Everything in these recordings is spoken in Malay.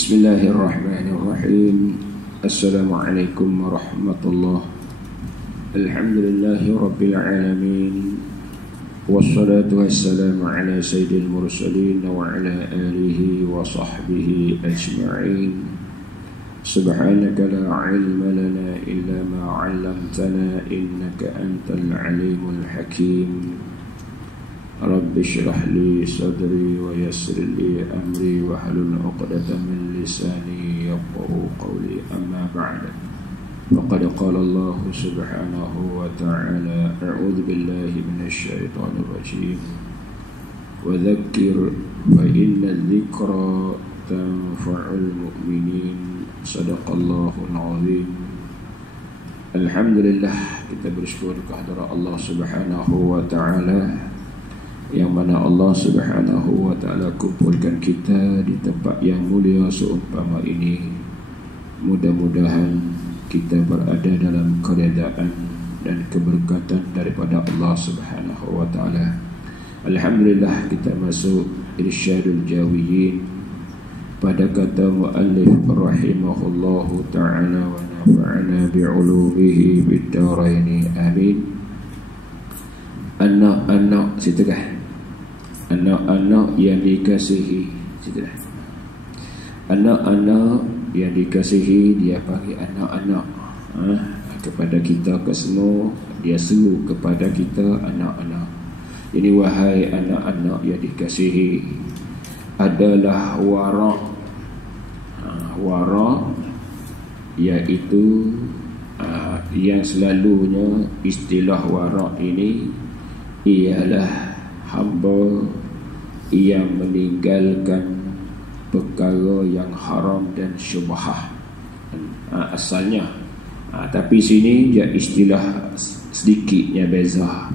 Bismillahirrahmanirrahim. Assalamualaikum warahmatullahi. Alhamdulillahi rabbil alamin. Wassalatu wassalamu ala sayyidil mursalin wa ala alihi wa sahbihi ajma'in. Subhanaka la ilma lana illa ma 'allamtana innaka antal alimul hakim. Rabbi shrah li sadri wa yassir li amri wa hlul 'uqdatam min lisani yafqahu qawli, amma ba'd. Faqad qala Allah subhanahu wa ta'ala, a'udzu billahi minasy syaithanir rajim. Wa dzakkir fa inna dzikra tanfa'ul mu'minin. Shadaqallahul 'azim. Alhamdulillah, kita bersyukur kehadirat Allah subhanahu wa ta'ala, yang mana Allah subhanahu wa ta'ala kumpulkan kita di tempat yang mulia seumpama ini. Mudah-mudahan kita berada dalam keredaan dan keberkatan daripada Allah subhanahu wa ta'ala. Alhamdulillah, kita masuk Irsyadul Jawiyin pada kata muallif rahimahullahu ta'ala wa nafa'ana bi'ulumihi bid-daraini amin. Anak-anak situkah? Anak-anak yang dikasihi, anak-anak yang dikasihi, dia panggil anak-anak. Kepada kita ke semua, dia seru kepada kita anak-anak. Ini wahai anak-anak yang dikasihi, adalah wara'. Wara' iaitu yang selalunya istilah wara' ini ialah hamba yang meninggalkan perkara yang haram dan syubhah asalnya. Tapi sini dia istilah sedikitnya beza.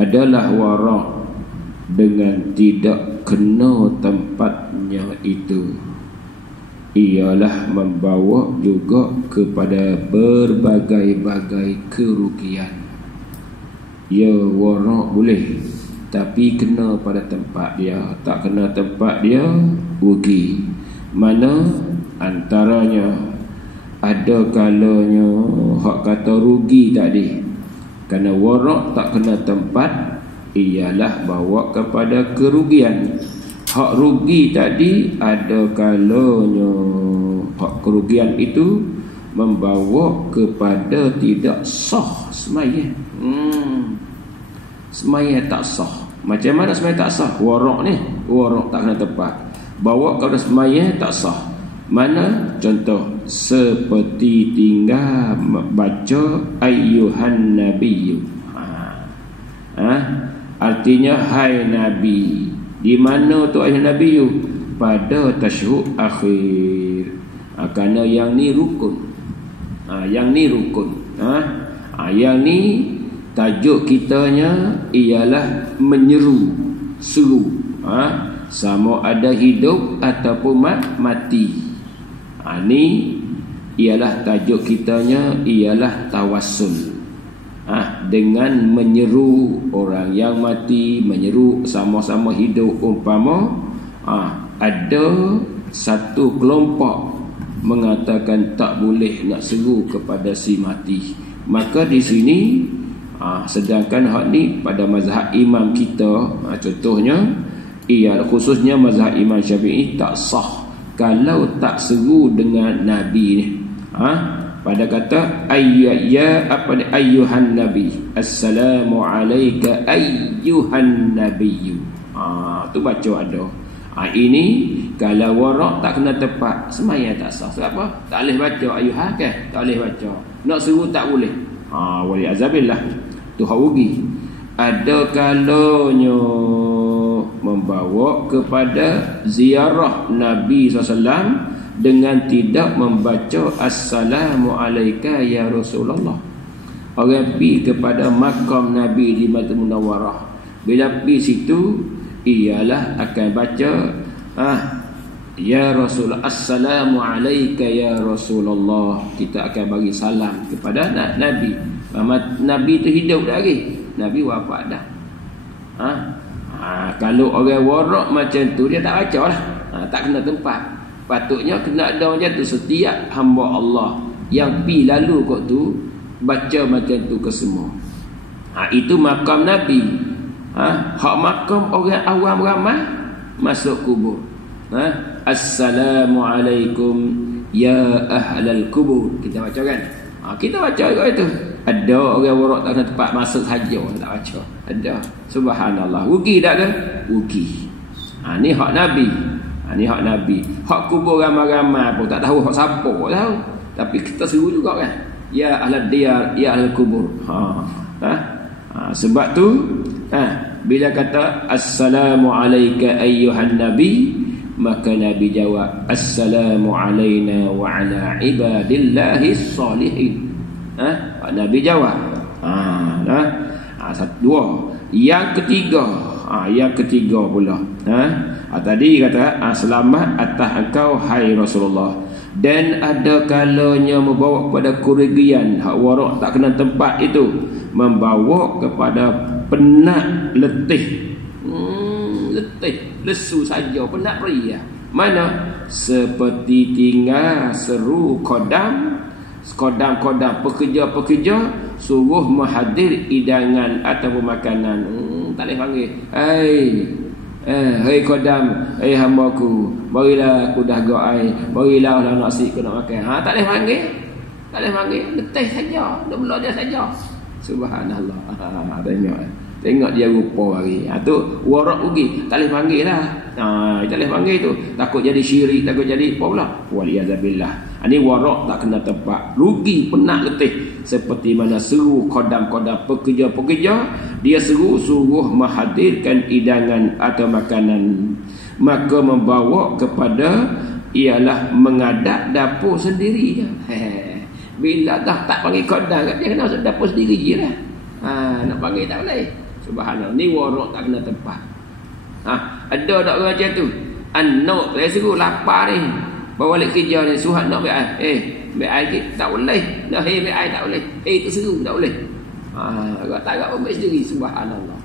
Adalah wara' dengan tidak kena tempatnya itu, ialah membawa juga kepada berbagai-bagai kerugian. Ya, wara' boleh, tapi kena pada tempat dia. Tak kena tempat dia, rugi. Mana antaranya ada kalanya hak kata rugi tadi, kerana wara' tak kena tempat ialah bawa kepada kerugian. Hak rugi tadi ada kalanya hak kerugian itu membawa kepada tidak sah sembahyang. Sembahyang tak sah. Macam mana sembahyang tak sah? Wara' ni, wara' tak kena tempat, bawa kepada sembahyang tak sah. Mana contoh? Seperti tinggal baca ayyuhan nabiyyu. Artinya hai nabi. Di mana tu ayyuhan nabiyyu? Pada tasyahud akhir. Kerana yang ni rukun. Yang ni rukun. Yang ni tajuk kitanya ialah menyeru, seru. Sama ada hidup ataupun mati. Ni ialah tajuk kitanya ialah tawassul. Dengan menyeru orang yang mati, menyeru sama-sama hidup. Umpama ada satu kelompok mengatakan tak boleh nak seru kepada si mati, maka di sini sedangkan hak ni pada mazhab imam kita, contohnya ialah khususnya mazhab Imam Syafi'i, tak sah kalau tak seru dengan Nabi ni. Pada kata ayyuhan nabi, assalamu alayka ayyuhan nabiyyu. Tu baca ada. Ini kalau wara' tak kena tempat, sembahyang tak sah. Sebab apa? Tak boleh baca ayyuhan kan? Tak boleh baca. Nak seru tak boleh. Wali azabillah. Tu hak rugi. Ada kalanya membawa kepada ziarah Nabi SAW dengan tidak membaca assalamu alayka ya Rasulullah. Orang pergi kepada makam Nabi di Madinah Munawwarah, bila pergi situ ialah akan baca ya Rasul, assalamu alayka ya Rasulullah. Kita akan bagi salam kepada Nabi. Nabi itu hidup lagi, Nabi wafat dah. Kalau orang warak macam tu, dia tak baca lah. Tak kena tempat. Patutnya kena ada macam tu. Setiap hamba Allah yang pi lalu kau tu baca macam tu ke semua. Itu makam Nabi. Hak makam orang awam ramai masuk kubur. Assalamualaikum ya ahlal kubur. Kita baca kan? Kita baca juga itu. Ada orang warak tak ada tempat masuk saja tak baca. Ada. Subhanallah. Rugi tak ke? Rugi. Ni hak Nabi. Ni hak Nabi. Hak kubur ramai-ramai pun tak tahu hak siapa pun tahu. Tapi kita seru juga kan? Ya ahlal diyar, ya ahlal kubur. Sebab tu bila kata assalamu alayka ayyuhan nabi, maka Nabi jawab assalamu alayna wa ala ibadillahis salihin. Nabi jawab. Satu dua. Yang ketiga pula. Tadi kata selamat atas engkau hai Rasulullah. Dan ada kalanya membawa kepada kerugian, hak warak tak kena tempat itu, membawa kepada penat letih. Lesu saja, penat ria. Mana? Seperti tinggal seru kodam, pekerja-pekerja suruh menghadir hidangan atau makanan. Tak boleh panggil. Hei kodam, hambaku, berilah aku dah goai, berilah lah nasi aku nak makan. Tak boleh panggil. Tak boleh panggil. Letih saja, dah belajar saja. Subhanallah. Tengok dia rupa hari. Tu warak rugi. Tak boleh panggil lah. Tak boleh panggil tu. Takut jadi syirik, takut jadi apa pula? Waliyazabillah. Ini warak tak kena tempat. Rugi, penat, letih. Seperti mana seru kodam-kodam pekerja-pekerja, dia suruh menghadirkan hidangan atau makanan, maka membawa kepada ialah mengadap dapur sendiri. Bila dah tak panggil kodam, dia kena masuk dapur sendiri je lah. Nak panggil tak boleh. Subhanallah. Ni warak tak kena tempat. Ada tak orang macam tu? Anak saya suruh lapar ni, bawa balik kerja ni, suruh nak ambil air. Ambil air tak boleh. Dah ambil air tak boleh. Terseru tak boleh. Kalau tak agak ambil sendiri. Subhanallah.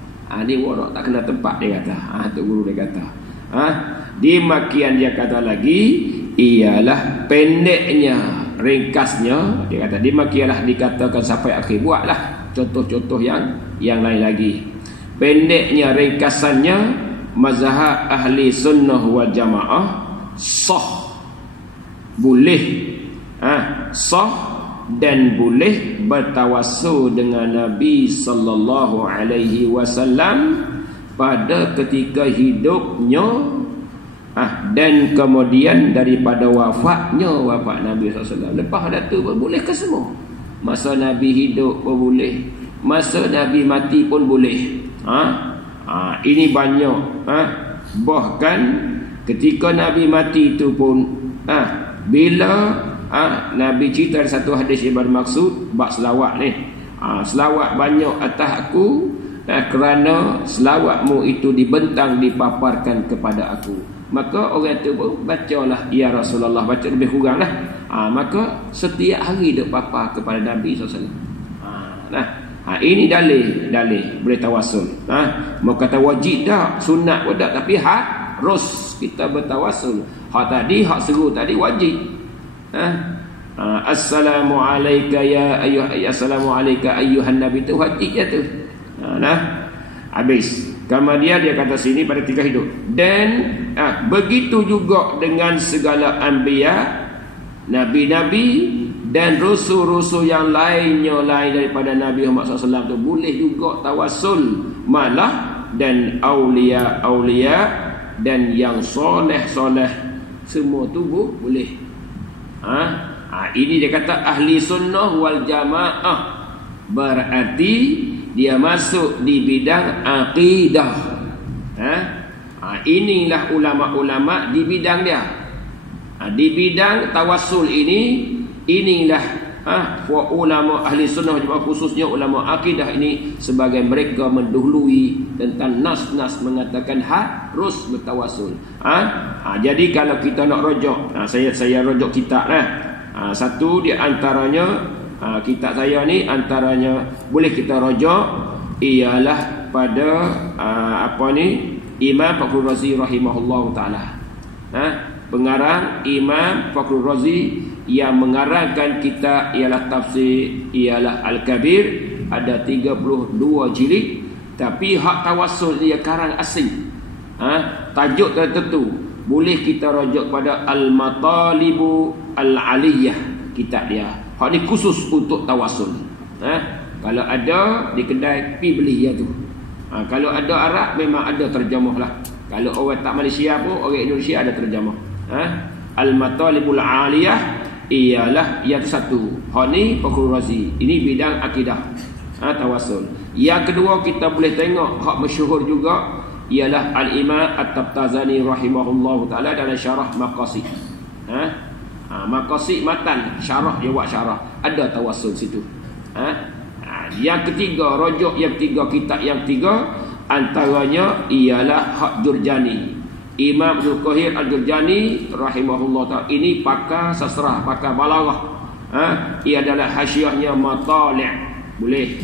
Ni warak tak kena tempat dia kata. Tu guru dia kata. Di makian dia kata lagi, ialah pendeknya, ringkasnya. Dia kata di makianlah dikatakan sampai akhir. Buatlah contoh-contoh yang lain lagi. Pendeknya, ringkasannya, mazhab ahli sunnah wal jamaah sah, boleh sah dan boleh bertawassul dengan Nabi sallallahu alaihi wasallam pada ketika hidupnya, dan kemudian daripada wafat Nabi SAW. Lepas dah tu boleh ke semua? Masa Nabi hidup pun boleh, masa Nabi mati pun boleh. Ini banyak. Bahkan ketika Nabi mati itu pun, bila Nabi cerita satu hadis yang bermaksud bab selawat ni. Selawat banyak atas aku, kerana selawatmu itu dibentang, dipaparkan kepada aku. Maka orang tu pun bacalah ya Rasulullah, baca lebih kurang lah. Maka setiap hari dia papar kepada Nabi SAW. Ini dalil boleh tawassul. Mau kata wajib tak, sunat pun tak, tapi harus kita bertawassul. Hak tadi, hak seru tadi wajib. Assalamu alayka ya ayyuhan nabi, tu wajib je tu. Habis. Kemudian dia kata sini pada tiga hidup. Dan begitu juga dengan segala anbiya, nabi-nabi dan rasul-rasul yang lainnya, lain daripada Nabi Muhammad SAW tu, boleh juga tawassul. Malah dan aulia-aulia dan yang soleh-soleh, semua tu boleh. Ini dia kata ahli sunnah wal jamaah, berarti dia masuk di bidang akidah. Inilah ulama-ulama di bidang dia. Di bidang tawassul inilah ulama ahli sunnah jemaah, khususnya ulama akidah ini, sebagai mereka mendahului tentang nas-nas mengatakan harus bertawassul. Jadi kalau kita nak rojok, saya rojok kitab lah. Satu di antaranya, kitab saya ni antaranya boleh kita rojok ialah pada Imam Fakhrul Razi rahimahullahu taala. pengarang Imam Fakhrul Razi yang mengarangkan kitab ialah tafsir ialah Al-Kabir, ada 32 jilid, tapi hak tawassul dia karang asing. Tajuk tertentu boleh kita rujuk pada Al-Matalibu Al-Aliyah, kitab dia. Hak ni khusus untuk tawassul. Kalau ada di kedai pi beli ya tu. Kalau ada Arab memang ada terjemah lah. Kalau orang tak Malaysia pun orang Indonesia ada terjemah. Al-Matalibul Aliyah ialah yang satu. Hak ni Fakhrul Razi. Ini bidang akidah. Tawassul. Yang kedua kita boleh tengok hak masyhur juga ialah Al-Imam At-Tabtazani rahimahullahu taala dalam syarah Maqasid. Maqasid matan syarah, dia buat syarah, ada tawassul situ. Yang ketiga, rujuk yang ketiga, kitab yang ketiga antaranya ialah Hak Jurjani. Imam Zulqahir Al-Jurjani rahimahullah ta'ala, ini pakar sastra, pakar balaghah. Ia adalah hasyiahnya Matali'. Boleh.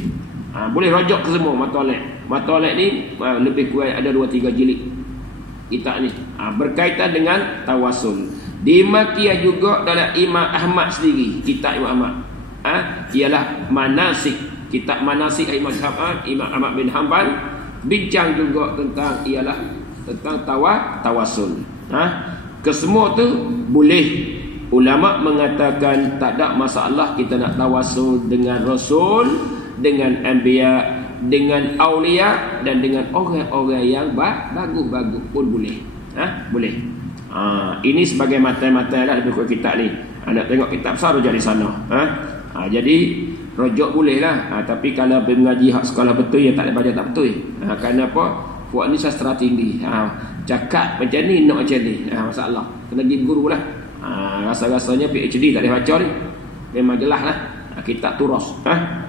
Boleh rujuk ke semua Matali'. Matali' ni lebih kurang ada 2-3 jilid kitab ni. Berkaitan dengan tawassul. Dimakia juga dalam Imam Ahmad sendiri, kitab Imam Ahmad. Ialah Manasik. Kitab Manasik Imam Ahmad bin Hanbal bincang juga tentang ialah tentang tawassul. Kesemua tu boleh. Ulama mengatakan tak ada masalah kita nak tawassul dengan Rasul, dengan anbiya, dengan aulia dan dengan orang-orang yang bagus-bagus pun boleh. Boleh. Ini sebagai mata-mata lah lebih kurang kitab ni. Nak tengok kitab besar rujuk di sana. Jadi rujuk boleh lah. Tapi kalau mengaji hak sekolah betul, ya tak boleh baca tak betul. Kerana apa? Buat ni sastra tinggi. Cakap macam ni, nak macam ni. Masalah. Kena pergi guru lah. Rasa-rasanya PhD tak boleh baca ni. Memang jelas lah. Kitab turas.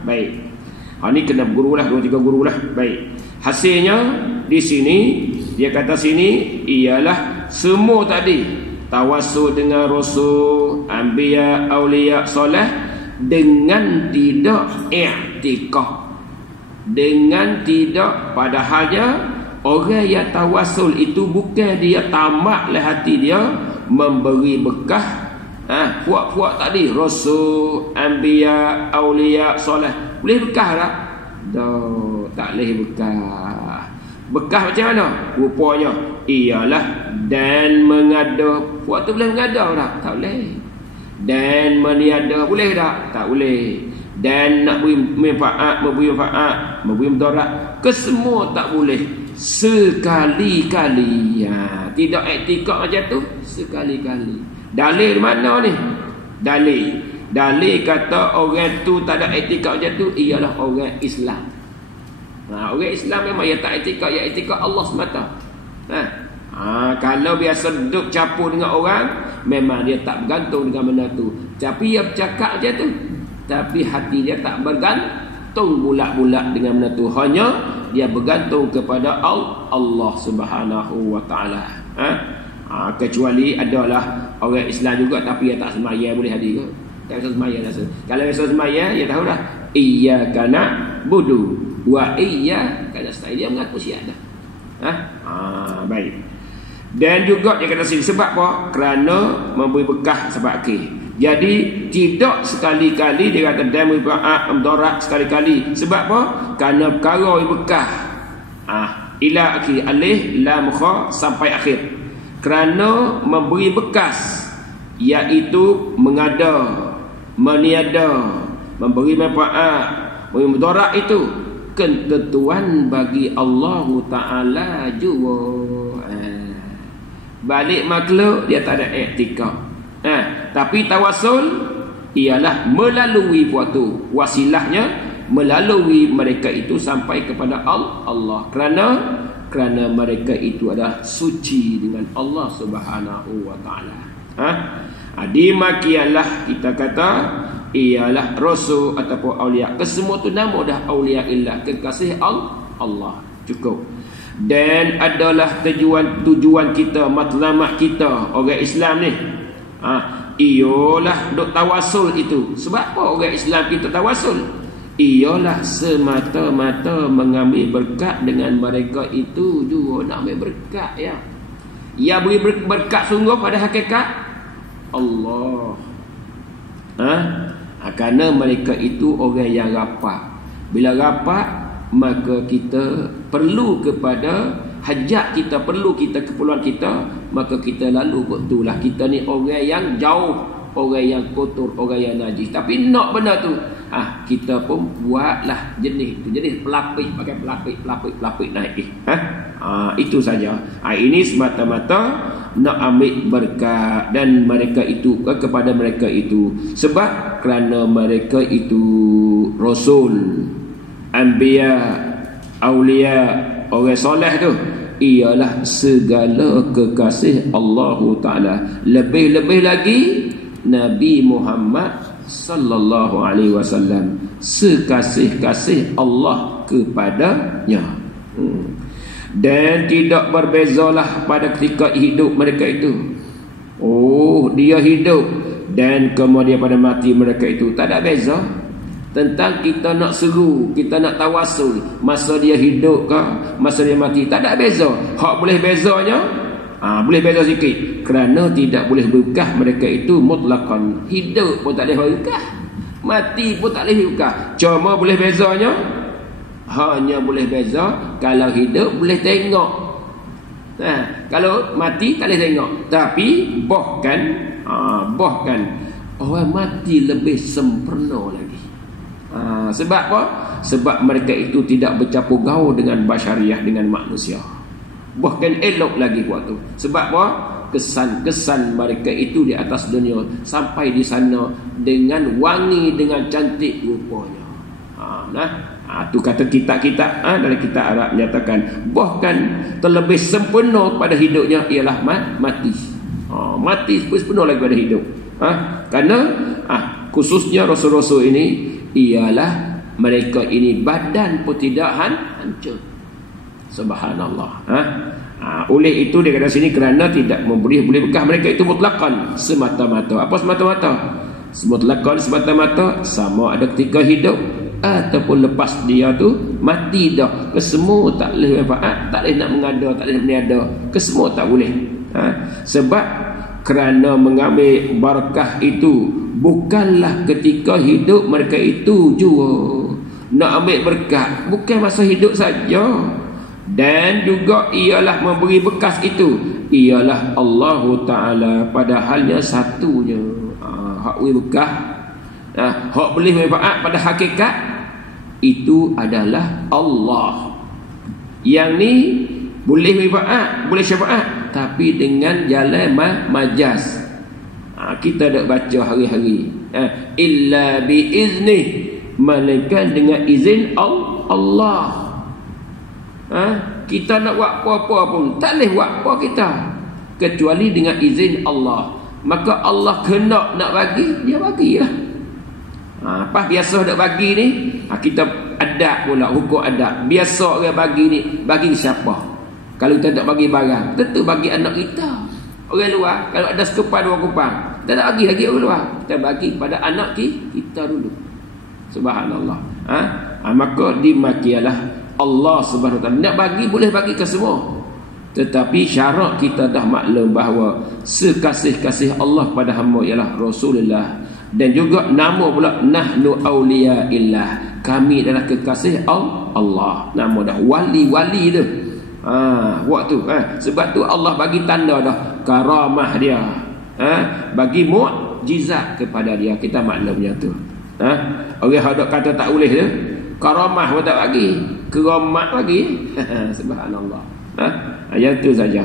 Baik. Ni kena guru lah, 2-3 guru lah. Baik. Hasilnya di sini dia kata sini ialah semua tadi tawassul dengan Rasul, anbiya, aulia, soleh dengan tidak i'tikad, dengan tidak, padahalnya orang yang tawassul itu bukan dia tamaklah hati dia memberi bekah. Puak-puak tadi Rasul, anbiya, aulia, soleh boleh bekah tak? Tak boleh bekah. Bekah macam mana? Rupanya ialah dan mengada. Puak tu boleh mengada tak? Tak boleh. Dan meniada boleh tak? Tak boleh. Dan nak beri manfaat, memberi manfaat, memberi mudarat, kesemua tak boleh. Sekali-kali. Tidak i'tikad macam tu, sekali-kali. Dalil mana ni? Dalil kata orang tu tak ada i'tikad macam tu ialah orang Islam. Orang Islam memang dia tak i'tikad, dia i'tikad Allah semata. Kalau biasa duduk campur dengan orang, memang dia tak bergantung dengan benda tu. Tapi dia bercakap macam tu, tapi hati dia tak bergantung bulat-bulat dengan benda tu. Hanya dia bergantung kepada Allah Subhanahu wa taala. Kecuali adalah orang Islam juga tapi dia tak sembahyang, boleh hadir ke? Tak bisa sembahyang rasa. Kalau bisa sembahyang, dia tahu dah. Iyyaka na'budu wa iyyaka nasta'in. Dia mengaku siap dah. Baik. Dan juga dia kata sini sebab apa? Kerana memberi bekah sebab akhir. Jadi tidak sekali-kali dia kata dan memberi mudarat sekali-kali. Sebab apa? Kerana perkara bekah. Ila akhir, alif lam kha sampai akhir. Kerana memberi bekas, iaitu mengada, meniada, memberi manfaat, memberi mudarat, itu ketentuan bagi Allah Ta'ala juga. Balik makhluk dia tak ada i'tikad. Tapi tawassul ialah melalui waktu, wasilahnya melalui mereka itu sampai kepada Allah. Kerana mereka itu adalah suci dengan Allah Subhanahu wa taala. Dimakianlah kita kata ialah rasul ataupun aulia. Kesemua tu nama dah aulia illah, kekasih Allah. Cukup. Dan adalah tujuan kita, matlamat kita orang Islam ni. Ialah duk tawassul itu. Sebab apa orang Islam kita tawassul? Ialah semata-mata mengambil berkat dengan mereka itu juga nak ambil berkat ya. Yang beri berkat sungguh pada hakikat Allah. Kerana mereka itu orang yang rapat. Bila rapat, maka kita perlu kepada hajat kita, perlu kita keperluan kita, maka kita lalu betullah kita ni orang yang jauh, orang yang kotor, orang yang najis. Tapi nak benda tu, kita pun buatlah jenis tu, jenis pelapik, pakai pelapik naik. Itu saja. Ini semata-mata nak ambil berkat dan mereka itu kepada mereka itu, sebab kerana mereka itu rasul, anbiya, aulia, orang soleh tu ialah segala kekasih Allah Ta'ala. Lebih-lebih lagi Nabi Muhammad sallallahu alaihi wasallam, sekasih-kasih Allah kepadanya. Dan tidak berbezalah pada ketika hidup mereka itu. Dia hidup dan kemudian pada mati mereka itu tak ada beza. Tentang kita nak seru, kita nak tawasul, masa dia hidup ke, masa dia mati, tak ada beza. Hak boleh bezanya, boleh beza sikit. Kerana tidak boleh berkah mereka itu mutlaqan. Hidup pun tak boleh berkah, mati pun tak boleh berkah. Cuma boleh bezanya, hanya boleh beza kalau hidup boleh tengok, kalau mati tak boleh tengok. Tapi bahkan orang mati lebih sempurna lagi. Sebab apa? Sebab mereka itu tidak bercampur gaul dengan basyariah, dengan manusia. Bahkan elok lagi waktu. Sebab apa? Kesan-kesan mereka itu di atas dunia sampai di sana dengan wangi, dengan cantik rupanya. Tu kata kitab-kitab dalam kitab Arab menyatakan bahkan terlebih sempurna pada hidupnya ialah mati. Mati sempurna lagi pada hidup. Kerana khususnya rasul-rasul ini ialah mereka ini badan pun tidak hancur. Subhanallah. Oleh itu dia kata sini kerana tidak boleh bekah mereka itu mutlaqan, semata-mata. Apa semata-mata? Semata-mata sama ada ketika hidup ataupun lepas dia tu mati dah. Kesemua tak boleh manfaat, tak boleh nak mengada, tak boleh nak meniada, kesemua tak boleh. Sebab kerana mengambil barakah itu bukanlah ketika hidup mereka itu jua. Nak ambil berkat bukan masa hidup saja, dan juga ialah memberi bekas itu ialah Allah Ta'ala pada halnya satunya. Hak beri bekah, hak boleh manfaat pada hakikat itu adalah Allah. Yang ni boleh manfaat, boleh syafaat, tapi dengan jalan majaz. Kita dak baca hari-hari illa biiznih, melainkan dengan izin Allah. Kita nak buat apa-apa pun tak boleh buat apa kita kecuali dengan izin Allah. Maka Allah kena nak bagi, dia bagilah. Pas biasa nak bagi ni, kita adab pula, hukum adab. Biasa orang bagi ni, bagi siapa? Kalau kita tak bagi barang, tentu bagi anak kita. Orang luar, kalau ada sekepal dua kupang, kita tak bagi lagi orang luar, kita bagi pada anak kita dulu. Subhanallah. Maka dimakialah Allah Subhanahu Wa Taala. Nak bagi boleh bagi ke semua, tetapi syarat kita dah maklum bahawa sekasih-kasih Allah pada hamba ialah Rasulullah. Dan juga nama pula nahnu awliyaillah, kami adalah kekasih Allah. Nama dah wali-wali tu. Waktu sebab tu Allah bagi tanda dah karamah dia, bagi mukjizat kepada dia. Kita maklumnya tu. Orang hadap kata tak boleh tu, karamah pun tak bagi, keramat bagi. Subhanallah. Yang tu saja.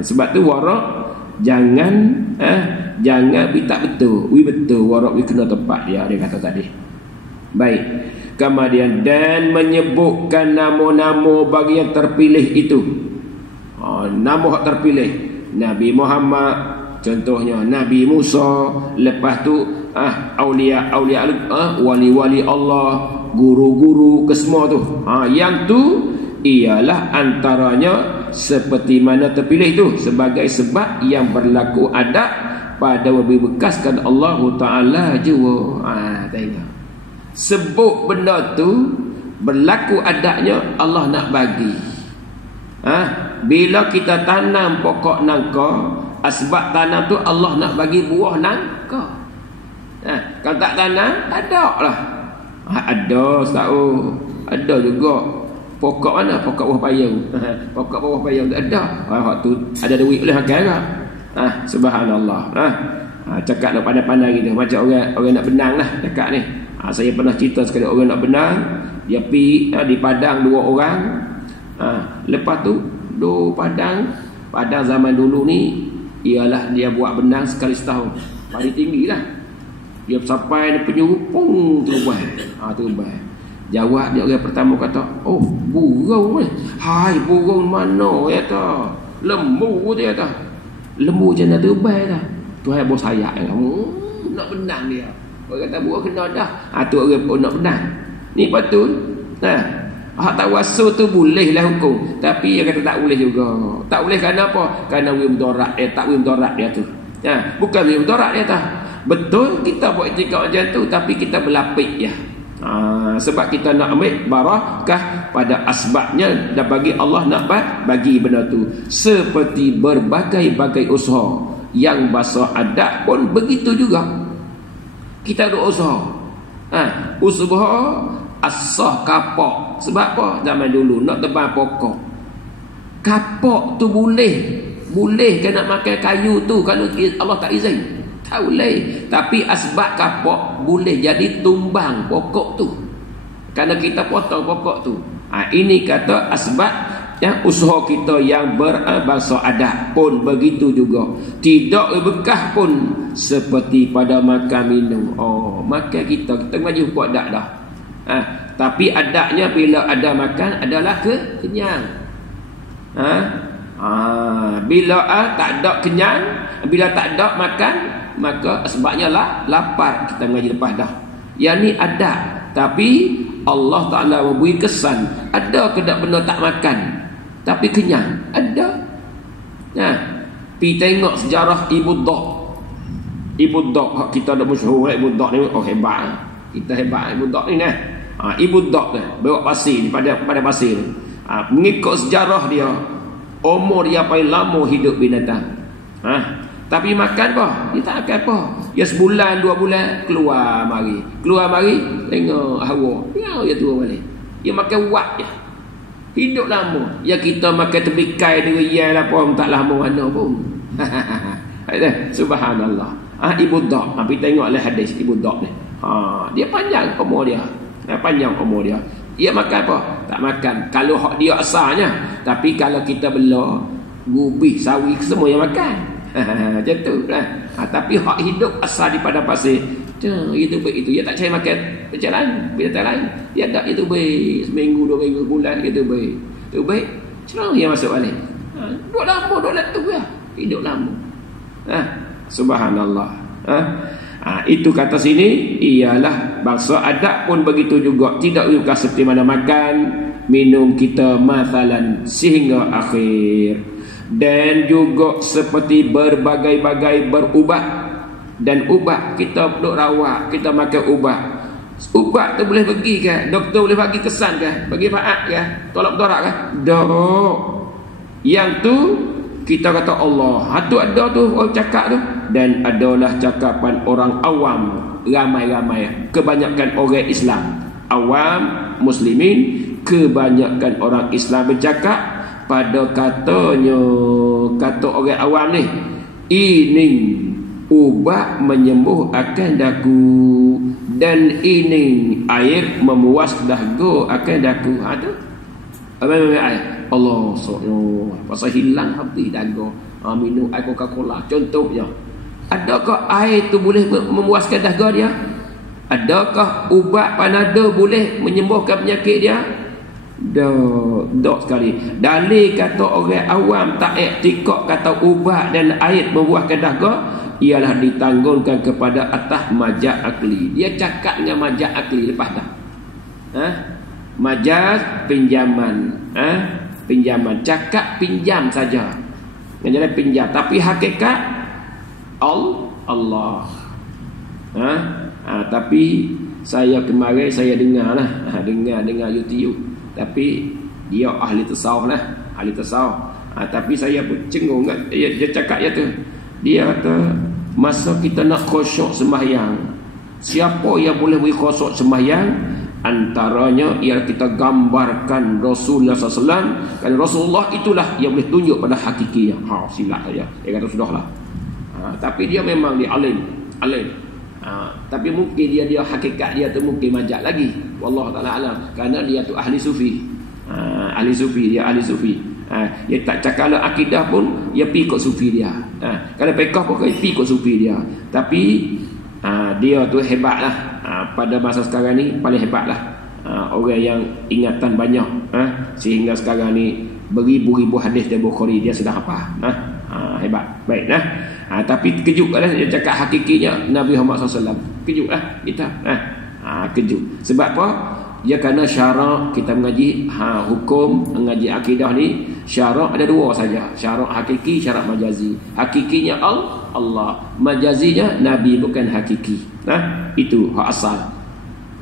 Sebab tu warak jangan tak betul. Betul warak kena tempat dia kata tadi. Baik. Kemudian dan menyebutkan nama-nama bagi yang terpilih itu. Nama yang terpilih Nabi Muhammad, contohnya Nabi Musa, lepas tu aulia wali-wali Allah, guru-guru kesemua tu. Yang tu ialah antaranya seperti mana terpilih itu sebagai sebab yang berlaku adab pada memberi bekaskan Allah Ta'ala jua. Tengok, sebut benda tu berlaku adabnya Allah nak bagi. bila kita tanam pokok nangka, asbab tanam tu Allah nak bagi buah nangka. Kalau tak tanam, ada lah. Ada tahu. Ada juga. Pokok mana? Pokok buah payung. Pokok buah payung tu ada. Tu ada duit boleh makan lah. Subhanallah. Cakap nak pandai-pandai gitu. Macam orang nak benang lah cakap ni. Saya pernah cerita sekali orang nak benang. Dia pergi di padang 2 orang. Lepas tu padang zaman dulu ni ialah dia buat benang sekali setahun. Paling tinggi lah. Dia sampai dia penyuruh pung terubah. Terubah. Jawab dia orang pertama kata, "Oh, burung ni." "Hai, burung mana?" ya ta. "Lembu," dia kata. "Lembu macam mana terubah ta?" Tuhan bos sayap nak benang dia. Orang kata burung kena dah. Tu orang pun nak benang. Ni betul. Hak tawassul tu boleh lah hukum. Tapi dia kata tak boleh juga. Tak boleh kerana apa? Kerana wim mudarat dia. Tak wim mudarat dia tu. Bukan wim mudarat dia tak. Betul kita buat etika macam tu. Tapi kita berlapik ya. Sebab kita nak ambil barakah pada asbabnya. Dan bagi Allah nak bagi benda tu. Seperti berbagai-bagai usaha. Yang bahasa adat pun begitu juga. Kita ada usaha. Usaha asah kapak. Sebab apa? Zaman dulu nak tebang pokok. Kapak tu boleh ke nak makan kayu tu kalau Allah tak izin. Tak boleh. Tapi asbab kapak boleh jadi tumbang pokok tu. Kerana kita potong pokok tu. Ini kata asbab yang usaha kita yang berbangsa adat pun begitu juga. Tidak berkah pun seperti pada makan minum. Makan kita ngaji buat adat dah. Tapi adatnya bila ada makan adalah kenyang. Bila tak ada kenyang, bila tak ada makan, maka sebabnya lapar. Kita mengaji lepas dah. Yang ni adat. Tapi Allah Ta'ala memberi kesan. Ada ke tak benda tak makan tapi kenyang? Ada. Pergi tengok sejarah Ibu Dak. Ibu Dak kita ada masyhur. Ibu Dak ni hebat. Kita hebat Ibu Dak ni nah. Ibu Dak bawa pasir pada pasir. Mengikut sejarah dia, umur dia paling lama hidup binatang. Tapi makan apa? Dia tak makan apa. Ya sebulan 2 bulan keluar mari tengok hawa. Dia tua balik. Dia makan wak je. Hidup lama. Ya kita makan tebikai durian apa tak lama mana pun. Subhanallah. Ibu Dak. Tapi tengoklah hadis Ibu Dak ni. Dia panjang umur dia. Dia makan apa? Tak makan. Kalau hak dia asalnya. Tapi kalau kita bela, gubi, sawi semua yang makan. Macam tu lah. Tapi hak hidup asal di padang pasir. Itu baik itu. Dia tak cari makan macam lain. Binatang lain. Dia tak itu baik. Seminggu, 2 minggu, bulan. Itu baik. Itu baik. Senang dia masuk balik. Duduk lama, duduk tu lah. Hidup lama. Subhanallah. Itu kata sini ialah bangsa adat pun begitu juga. Tidak juga seperti mana makan minum kita mathalan sehingga akhir. Dan juga seperti berbagai-bagai berubat. Dan ubat kita duduk rawat, kita makan ubat. Ubat tu boleh pergi ke? Doktor boleh bagi kesan ke? Bagi faat ke? Tolak berat ke? Tak. Yang tu kita kata Allah. Itu ada tu orang cakap tu. Dan adalah cakapan orang awam, ramai-ramai, kebanyakan orang Islam. Awam muslimin, kebanyakan orang Islam bercakap pada katanya, kata orang awam ni, ini ubat menyembuh akan dagu, dan ini air memuas dagu akan dagu. Ada apa air? Allah pasal hilang habis dagu. Minum air Coca-Cola contohnya. Adakah air itu boleh memuaskan dahaga dia? Adakah ubat Panadol boleh menyembuhkan penyakit dia? Tak sekali. Dalil kata orang awam tak iktikad kata ubat dan air membuahkan dahaga ialah ditanggungkan kepada atas majaz akli. Dia cakap dengan majaz akli lepas dah. Majaz pinjaman. Pinjaman. Cakap pinjam saja. Yang jadi pinjam. Tapi hakikat Allah. Tapi saya kemarin saya dengar lah. Dengar YouTube. Tapi dia ahli tasawuf lah. Ahli tasawuf. Tapi saya pun cengung kan, dia cakap tu. Dia kata masa kita nak khusyuk sembahyang, siapa yang boleh beri khusyuk sembahyang? Antaranya ialah kita gambarkan Rasulullah SAW. Kerana Rasulullah itulah yang boleh tunjuk pada hakikinya. Silap saja. Dia kata sudahlah. Tapi dia memang dia alim. Tapi mungkin dia hakikat dia tu mungkin majak lagi. Wallahu ta'ala alam. Kerana dia tu ahli sufi. Dia ahli sufi. Dia tak cakap lah akidah pun, dia pergi ikut sufi dia. Kalau fiqh pun dia pergi ikut sufi dia. Tapi dia tu hebat lah. Pada masa sekarang ni paling hebat lah. Orang yang ingatan banyak, sehingga sekarang ni beribu-ribu hadis dari Bukhari dia sudah apa. Hebat. Baik nah. Tapi kejut lah dia cakap hakikinya Nabi Muhammad SAW. Kejut lah kita. Kejut. Sebab apa? Ya kerana syarak kita mengaji hukum, mengaji akidah ni, syarak ada dua saja. Syarak hakiki, syarak majazi. Hakikinya Allah, majazinya Nabi bukan hakiki. Itu hak asal.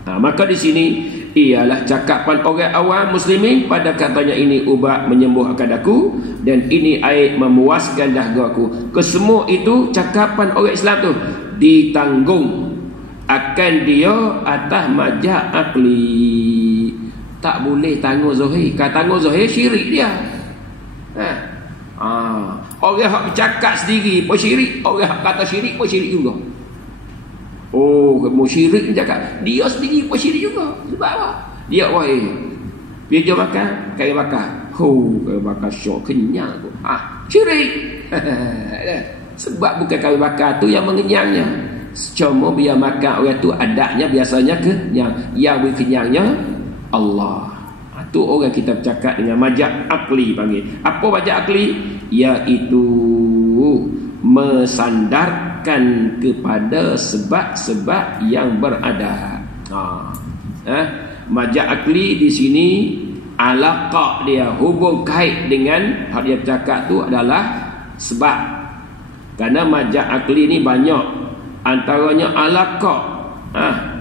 Maka di sini ialah cakapan orang awam muslimin pada katanya ini ubat menyembuhkan aku dan ini air memuaskan dahagaku. Kesemua itu cakapan orang Islam tu ditanggung akan dia atas majak akli. Tak boleh tanggung zahir. Kalau tanggung zahir syirik dia. Orang yang bercakap sendiri pun syirik, orang yang kata syirik pun syirik juga. Syirik ni cakap dia sendiri pun syirik juga. Sebab apa? Dia dia jual makan kaya bakar. Kaya bakar syok kenyang tu. Syirik. Sebab bukan kaya bakar tu yang mengenyangnya. Cuma biar makan orang tu adatnya biasanya kenyang. Yang beri kenyangnya Allah. Tu orang kita bercakap dengan majak akli panggil. Apa majak akli? Iaitu mensandarkan kepada sebab-sebab yang berada. Majak akli di sini alaqah dia, hubung kait dengan hal dia bercakap tu adalah sebab. Kerana majak akli ni banyak. Antaranya alaqah,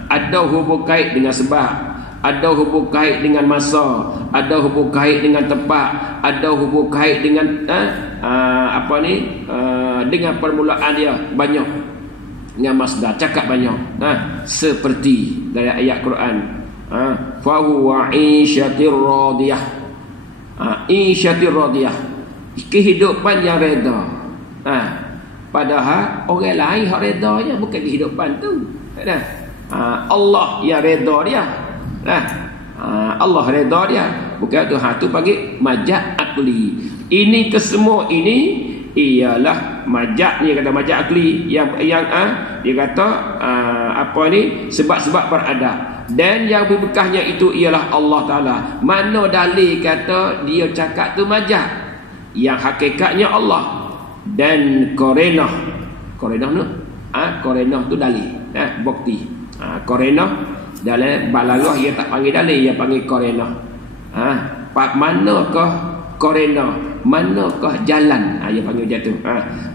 ada hubung kait dengan sebab, ada hubung kait dengan masa, ada hubung kait dengan tempat, ada hubung kait dengan dengan permulaan dia banyak, dengan masdar cakap banyak. Seperti dari ayat Quran, fa huwa 'isyatir radiyah. 'Isyatir radiyah, kehidupan yang reda. Padahal orang lain hak redanya bukan kehidupan tu. Allah yang reda dia. Allah reda dia. Bukan tu. Tu panggil majak akli. Ini kesemua ini ialah majak ni, kata majak akli yang dia kata sebab-sebab berada. Dan yang berbekahnya itu ialah Allah Ta'ala. Mana dalil kata dia cakap tu majak? Yang hakikatnya Allah. Dan korenah tu korenah tu dalil, bukti. Korenah dalam balaghah dia tak panggil dalil, dia panggil korenah. Manakah korenah, manakah jalan, dia panggil macam tu.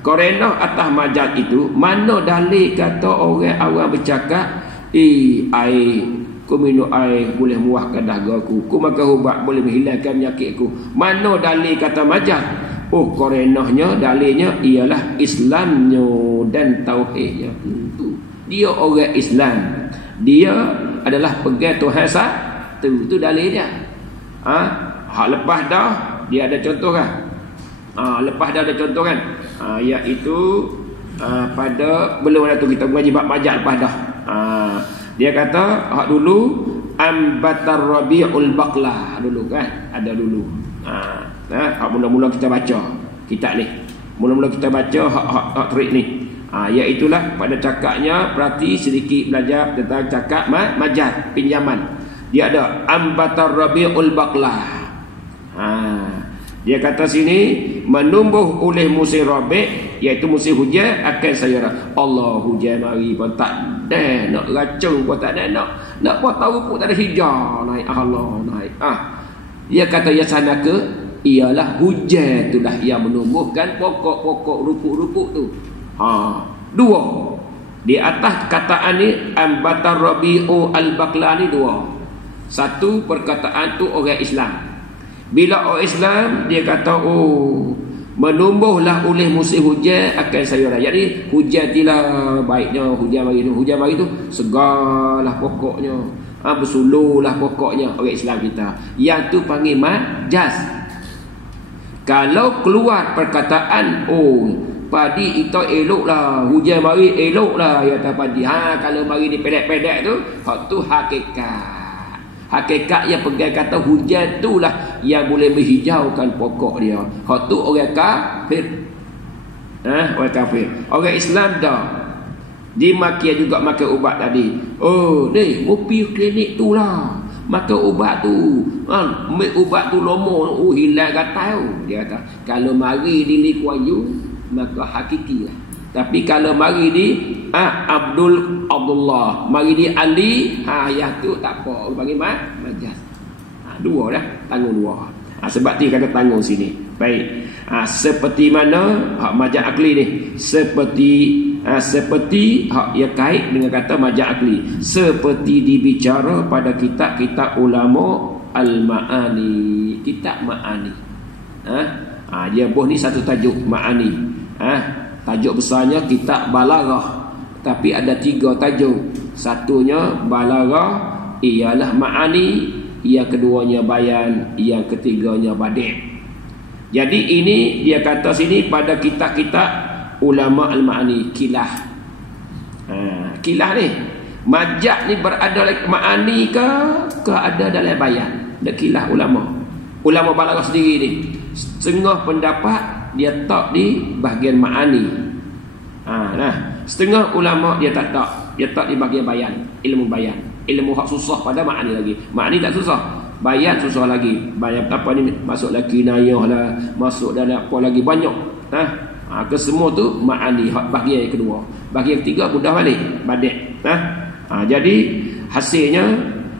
Korenah atas majal itu, mana dalil kata orang awam bercakap air, ku minum air boleh muahkan dahagaku, ku makan ubat boleh menghilangkan penyakitku. Mana dalil kata majal? Korenahnya, dalilnya ialah Islamnya dan tauhidnya. Dia orang Islam, dia adalah pegang Tuhan satu. Itu dalil dia. Hak lepas dah dia ada contoh kan? Lepas dah ada contoh kan? Iaitu pada belum ada tu kita mengaji bab majak lepas dah. Dia kata hak dulu ambatar rabiul baqlah dulu kan? Ada dulu. Mula-mula kita baca kitab ni, mula-mula kita baca hak trik ni, iaitulah pada cakapnya, perhati sedikit belajar tentang cakap majaz pinjaman. Dia ada ambatar rabiul baqlah. Dia kata sini menumbuh oleh musim rabi', iaitu musim hujan akan sayara. Allah hujan mari pun tak ada, nak racun pun tak ada, nak buat tahu pun tak ada, hijau naik, Allah naik. Dia kata ya sana ke ialah hujan itulah yang menumbuhkan pokok-pokok rupuk-rupuk tu. Dua. Di atas kataan ni ambatar rabi'u al-baqla ni dua. Satu perkataan tu orang Islam. Bila orang Islam dia kata menumbuhlah oleh musim hujan akan sayuran. Jadi hujan tilah baiknya hujan mari tu segarlah pokoknya. Bersululah pokoknya orang Islam kita. Yang tu panggil majaz. Kalau keluar perkataan padi itu eloklah, hujan mari eloklah ya kata padi. Kalau mari dipedek-pedek tu, hak tu hakikat. Hakikat yang pegang kata hujan itulah yang boleh menghijaukan pokok dia. Hak tu orang kafir. Orang kafir. Orang Islam dah dimaki juga makan ubat tadi. Ni mupi klinik tu lah. Makan ubat tu. Ubat tu lomo hilang gatal. Dia kata kalau mari di Lee Kuan Yew maka hakiki lah. Tapi kalau mari di Abdullah, mari di Ali, yang tu tak apa, bagi majaz. Dua dah, tanggung dua. Sebab tu kata tanggung sini. Baik. Seperti mana hak majaz akli ni? Seperti hak ia kait dengan kata majaz akli. Seperti dibicara pada kitab-kitab ulama al-ma'ani, kitab ma'ani. Dia buh ni satu tajuk ma'ani. Tajuk besarnya kitab balaghah. Tapi ada 3 tajuk. Satunya balaghah, ialah ma'ani. Yang keduanya bayan. Yang ketiganya badi'. Jadi ini dia kata sini pada kitab-kitab ulama al-ma'ani. Kilah. Kilah ni majaz ni berada dalam ma'ani ke ada dalam bayan. Dak kilah ulama balaghah sendiri ni. Setengah pendapat dia tak di bahagian ma'ani. Setengah ulama dia tak di bahagian bayan, ilmu bayan. Ilmu hak susah pada ma'ani lagi. Ma'ani tak susah, bayan susah lagi. Bayan apa ni, masuk lagi kinayah lah, masuk dalam apa lagi banyak. Kesemua tu ma'ani, hak bahagian yang kedua. Bahagian ketiga mudah balik, badi'. Jadi hasilnya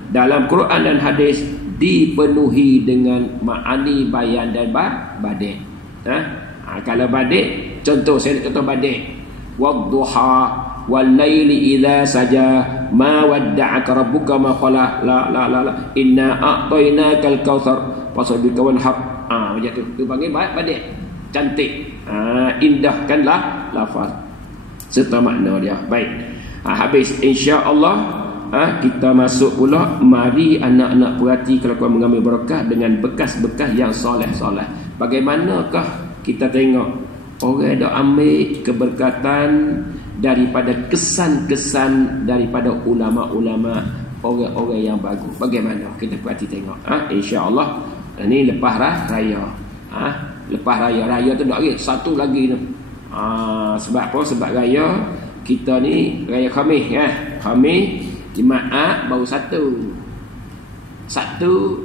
dalam Quran dan hadis dipenuhi dengan ma'ani, bayan dan badi'. Kalau badi', contoh saya nak kata badi', wadduha wal laili idza saja ma wadda'aka rabbuka ma qala la inna a'tainakal kautsar fasabbika wanhar. Macam tu panggil badi', cantik, indahkanlah lafaz serta makna dia. Baik, habis insya-Allah kita masuk pula. Mari anak-anak perhati kelakuan mengambil berkah dengan bekas-bekas yang soleh-soleh. Bagaimanakah kita tengok orang dah ambil keberkatan daripada kesan-kesan daripada ulama-ulama, orang-orang yang bagus. Bagaimana kita perhati tengok. InsyaAllah ini lepas raya. Lepas raya tu tak lagi satu lagi tu. Sebab apa? Sebab raya kita ni raya Khamis. Khamis Jumaat baru satu,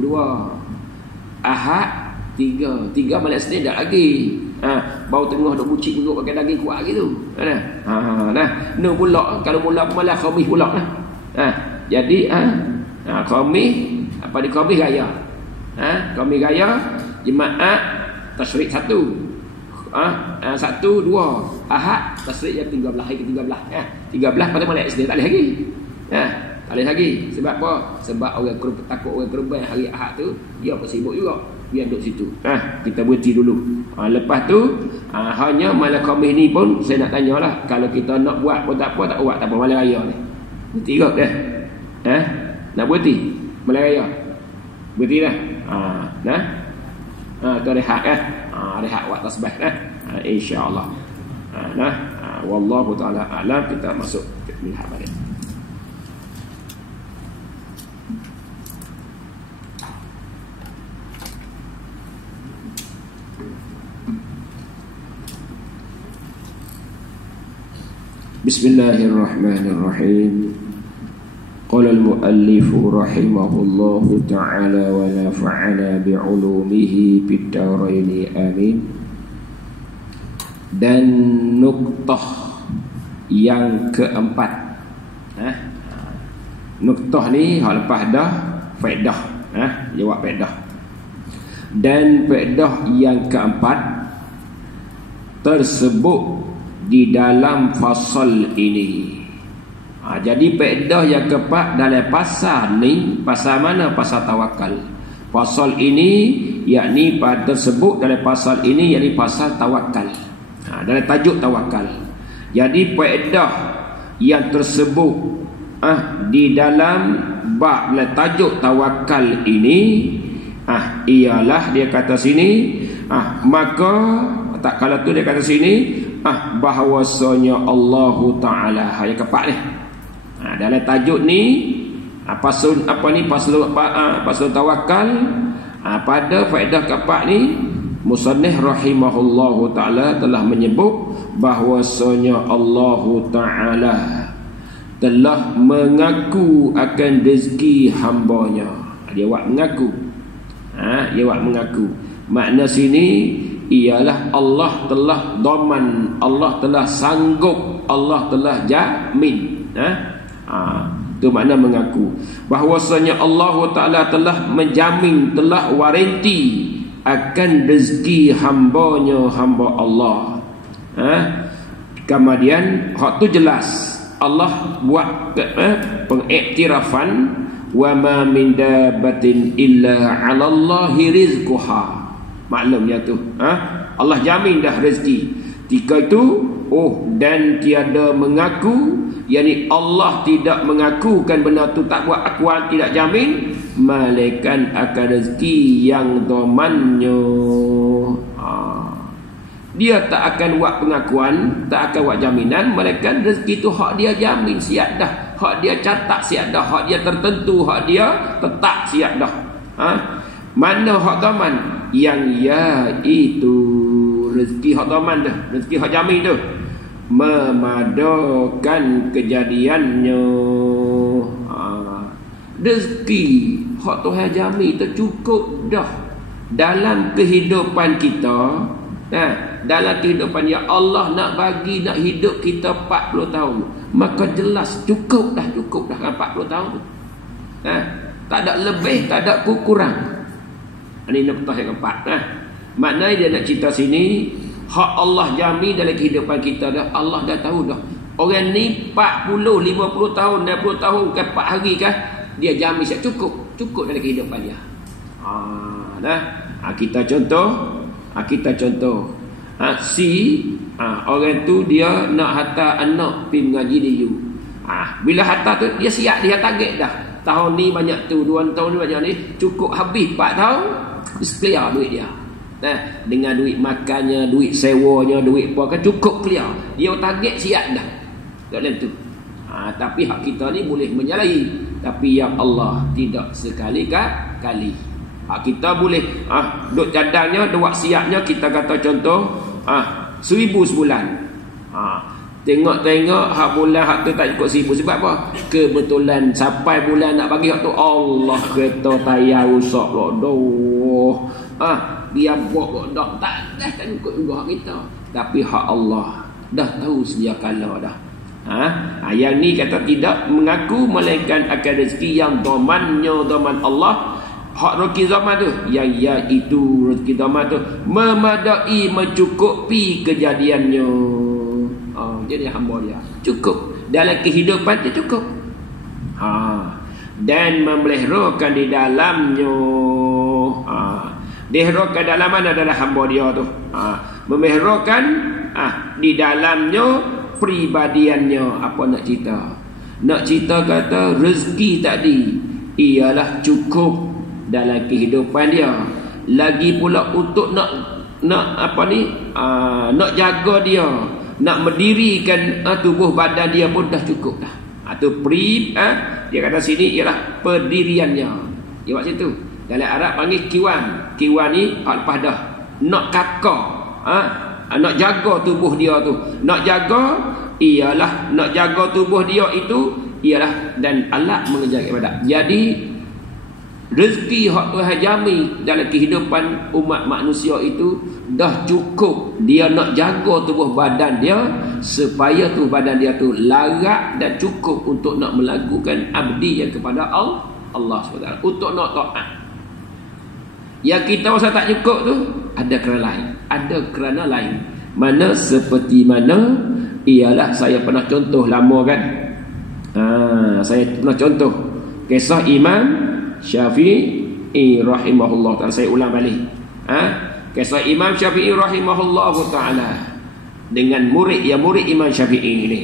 dua, Ahad tiga balik Senin dah lagi. Bau tengah duk bucik duduk pakai daging kuat gitu. No pula kalau mula malam Khamis pula jadi Khamis apa di Khamis raya. Khamis raya, Jumaat tasyrik 1. 1 2 Ahad tasyrik yang 13 hari ke-13. 13 pada malam Senin tak boleh lagi. Tak boleh lagi. Sebab apa? Sebab orang takut orang korban hari Ahad tu dia pun sibuk juga. Biar duduk situ. Kita berhenti dulu. Lepas tu hanya malam Khamis ni pun saya nak tanyalah, kalau kita nak buat pun tak apa, tak buat tak apa malam raya ni. Berhenti ke dah? Nak berhenti malam raya? Berhenti dah. Tu rehat rehat waktu tasbih insya-Allah. Wallahu taala alam. Kita masuk lihat balik. Bismillahirrahmanirrahim. Qala al-muallif rahimahullahu ta'ala wa nafa'ana bi'ulumihi fid dharain amin. Dan nuktah yang keempat. Nuktah ni hal lepas dah faedah. Jawab faedah. Dan faedah yang keempat tersebut di dalam fasal ini. Jadi faedah yang keempat dalam pasal ni, pasal mana? Pasal tawakal. Fasal ini yakni pada tersebut dalam pasal ini, yakni pasal tawakal. Dalam tajuk tawakal. Jadi faedah yang tersebut di dalam bab tajuk tawakal ini ialah dia kata sini maka tak kalau tu dia kata sini bahawasanya Allah Taala yang keempat ni. Dalam tajuk ni pasal tawakal pada faedah keempat ni musannif rahimahullahu taala telah menyebut bahwasanya Allah Taala telah mengaku akan rezeki hamba-Nya. Dia buat mengaku. Dia buat mengaku. Makna sini ialah Allah telah doman, Allah telah sanggup, Allah telah jamin. Itu makna mengaku. Bahwasanya Allah Taala telah menjamin, telah waranti akan rezeki hamba-Nya, hamba Allah. Kemudian hak tu jelas. Allah buat pengiktirafan wa ma min dabatin illa 'ala Allahi rizquha. Maklumnya tu. Allah jamin dah rezeki. Ketika itu dan tiada mengaku, yakni Allah tidak mengakukan benda tu, tak buat akuan, tidak jamin, malaikat akan rezeki yang domannya. Dia tak akan buat pengakuan, tak akan buat jaminan, malaikat rezeki tu hak dia jamin siap dah, hak dia catat siap dah, hak dia tertentu, hak dia tetap siap dah. Mana hak doman? Yang iaitu rezeki hak doman dah, rezeki hak jamin tu memadakan kejadiannya. Rezeki hak Tuhan jamin tercukup dah dalam kehidupan kita. Dalam kehidupan yang Allah nak bagi, nak hidup kita 40 tahun, maka jelas cukup dah 40 tahun tu. Tak ada lebih, tak ada kurang. Ini noktah yang keempat. Maknanya dia nak cerita sini, hak Allah jamin dalam kehidupan kita dah, Allah dah tahu dah. Orang ni 40, 50 tahun, 60 tahun ke 4 hari kah, dia jamin siap cukup dalam kehidupan dia. Kita contoh orang tu dia nak hantar anak pergi mengaji dia. Bila hantar tu dia siap, dia target dah. Tahun ni banyak tu, 2 tahun ni banyak ni, cukup habis 4 tahun, clear duit dia. Dengan duit makannya, duit sewanya, duit apa kan cukup clear. Dia target siap dah. Dalam tu. Tapi hak kita ni boleh menyalahi, tapi yang Allah tidak sekali-kali. Kita boleh duk cadangnya, duk siapnya, kita kata contoh 1,000 sebulan. Tengok hak bulan hak tu tak cukup 1,000. Sebab apa? Kebetulan sampai bulan nak bagi hak tu Allah kata tayar rusak doh. Dia buat dah tak cukup juga hak kita. Tapi hak Allah dah tahu sedia kala dah. Yang ni kata tidak mengaku, melainkan akan rezeki yang doman Allah. Hak rezeki zaman tu iaitu rezeki zaman tu memadai, mencukupi kejadiannya. Jadi hamba dia cukup dalam kehidupan dia cukup. Dan memeliharakan di dalamnya. Diherakan dalam mana adalah hamba dia tu. Memeliharakan di dalamnya pribadiannya. Apa nak cerita? Nak cerita kata rezeki tadi ialah cukup dalam kehidupan dia. Lagi pula untuk nak jaga dia, nak mendirikan tubuh badan dia pun dah cukup dah. Dia kata sini ialah pendiriannya. Dia buat situ. Dalam Arab panggil kiwan. Kiwan ni lepas dah nak kakak, nak jaga tubuh dia tu. Nak jaga tubuh dia itu ialah dan alat mengejar ibadat. Jadi rezeki hak Tuhan jamin dalam kehidupan umat manusia itu dah cukup. Dia nak jaga tubuh badan dia supaya tubuh badan dia tu larat dan cukup untuk nak melakukan abdian kepada Allah SWT, untuk nak taat. Yang kita rasa tak cukup tu ada kerana lain. Mana seperti mana ialah saya pernah contoh lama kan. Saya pernah contoh kisah Imam Syafi'i Syafi'i rahimahullah ta'ala. Saya ulang balik. Kisah Imam Syafi'i rahimahullah ta'ala dengan murid Imam Syafi'i ni.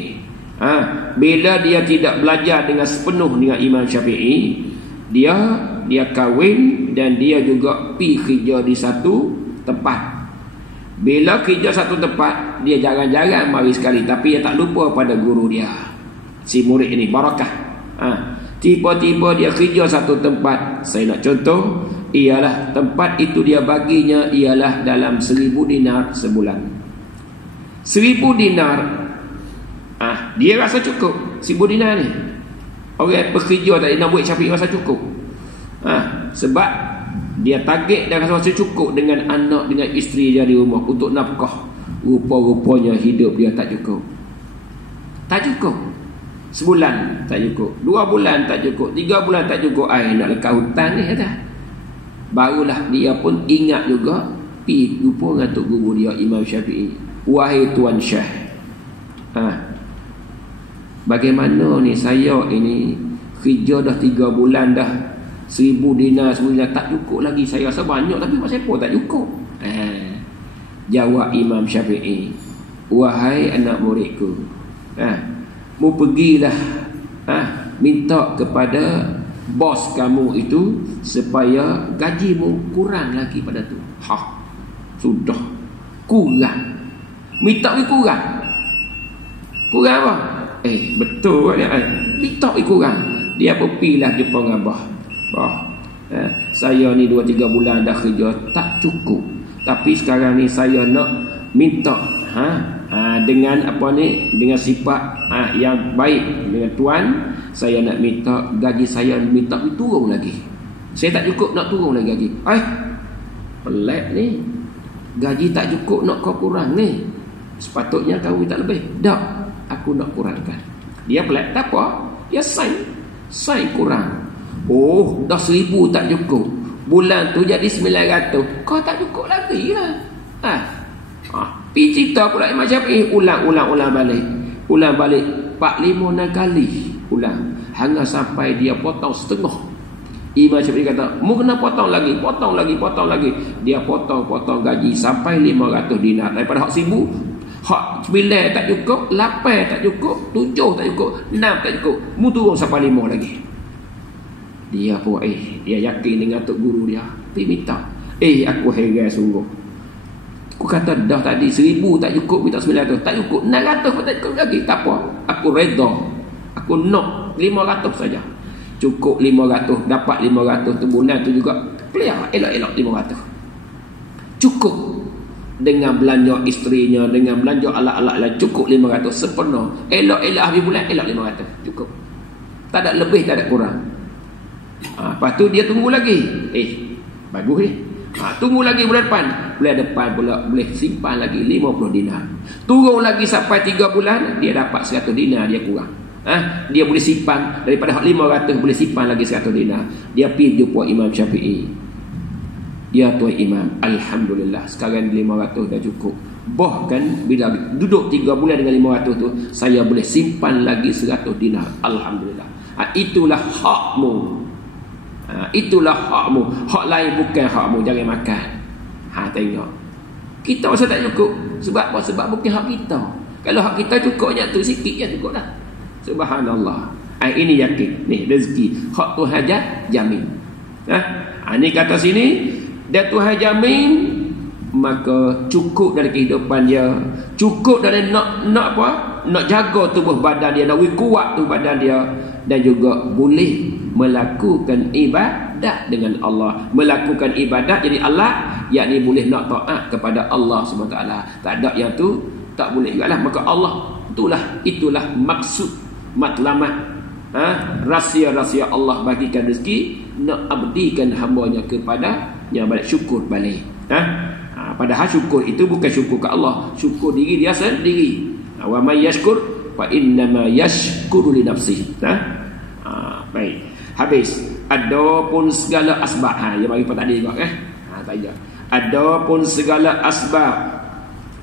Bila dia tidak belajar dengan sepenuh dengan Imam Syafi'i, dia kahwin dan dia juga pi kerja di satu tempat. Bila kerja satu tempat, dia jarang-jarang mari sekali, tapi dia tak lupa pada guru dia, si murid ini barakah. Tiba-tiba dia kerja satu tempat. Saya nak contoh, ialah tempat itu dia baginya ialah dalam 1,000 dinar sebulan. 1,000 dinar, dia rasa cukup 1,000 dinar ni. Orang bekerja tadi nak buat Syafi'i rasa cukup. Sebab dia target dan rasa cukup dengan anak, dengan isteri dia di rumah untuk nafkah. Rupa-rupanya hidup dia tak cukup. Tak cukup. Sebulan tak cukup, 2 bulan tak cukup, 3 bulan tak cukup. Nak lekat hutang ni kata. Barulah dia pun ingat juga, pi jumpa dengan tok guru dia Imam Syafi'i. Wahai Tuan Syekh, bagaimana ni saya ini kerja dah 3 bulan dah, 1,000 dinar sebulan tak cukup lagi. Saya rasa banyak tapi pasal apa tak cukup? Jawab Imam Syafi'i, wahai anak muridku, mu pergilah minta kepada bos kamu itu supaya gajimu kurang lagi pada tu. Sudah kurang, minta kurang. Kurang apa? Betul dia. Minta kurang. Dia pergilah jumpa dengan bah. Saya ni 2-3 bulan dah kerja tak cukup, tapi sekarang ni saya nak minta dengan apa ni, dengan sifat yang baik dengan tuan, saya nak minta gaji saya minta turun lagi. Saya tak cukup, nak turun lagi gaji. Pelik ni, gaji tak cukup nak kau kurang ni. Sepatutnya kau tak lebih. Tak, aku nak kurangkan. Dia pelik, tak apa, dia sign kurang. Dah 1,000 tak cukup, bulan tu jadi 900, kau tak cukup lagi lah. Pergi cerita pula Imam Syafi'i, ulang balik 4-5 kali ulang, hingga sampai dia potong setengah. Imam Syafi'i kata, mu kena potong lagi. Dia potong gaji sampai 500 dinar. Daripada hak 1,000, hak 9 tak cukup, 8 tak cukup, 7 tak cukup, 6 tak cukup, mu turun sampai 5 lagi. Dia pun dia yakin dengan tok guru dia, pergi minta. Aku heran sungguh. Aku kata dah tadi 1,000 tak cukup, minta 900 tak cukup, 600 pun tak cukup lagi. Tak apa, aku redha, aku nak 500 saja. Cukup 500, dapat 500 tu bulan tu juga clear, elok-elok 500. Cukup dengan belanja isterinya, dengan belanja alat-alat lain, cukup 500 sempurna. Elok-elok habis bulan, elok 500 cukup. Tak ada lebih, tak ada kurang. Lepas tu dia tunggu lagi. Bagus ni. Tunggu lagi bulan depan pula boleh simpan lagi 50 dinar. Turun lagi sampai 3 bulan, dia dapat 100 dinar, dia kurang. Dia boleh simpan daripada 500, boleh simpan lagi 100 dinar. Dia pergi jumpa Imam Syafi'i. Ya Tuan Imam, alhamdulillah sekarang 500 dah cukup. Bahkan bila duduk 3 bulan dengan 500 tu, saya boleh simpan lagi 100 dinar. Alhamdulillah. Itulah hakmu. Itulah hakmu. Hak lain bukan hakmu, jangan makan. Tengok. Kita masa tak cukup. Sebab apa? Sebab bukan hak kita. Kalau hak kita cukupnya tu sikit je cukup dah. Subhanallah. Ini yakin. Ni rezeki. Hak Tuhan jamin. Ni kata sini, dan Tuhan jamin, maka cukup dari kehidupan dia. Cukup dari nak apa? Nak jaga tubuh badan dia, nak kuat tubuh badan dia, dan juga boleh melakukan ibadat dengan Allah. Melakukan ibadat jadi Allah, yakni boleh nak taat kepada Allah SWT. Tak ada yang tu tak boleh jugalah. Maka Allah itulah maksud matlamat, rahsia-rahsia Allah bagikan rezeki, nak abdikan hambanya kepada yang balik syukur balik. Padahal syukur itu bukan syukur ke Allah, syukur diri dia sendiri. Wa may yashkur fa innama yashkuru li nafsihi. Baik. Habis. Adapun segala asbab. Yang bagi tadi juga tak ada. Adapun segala asbab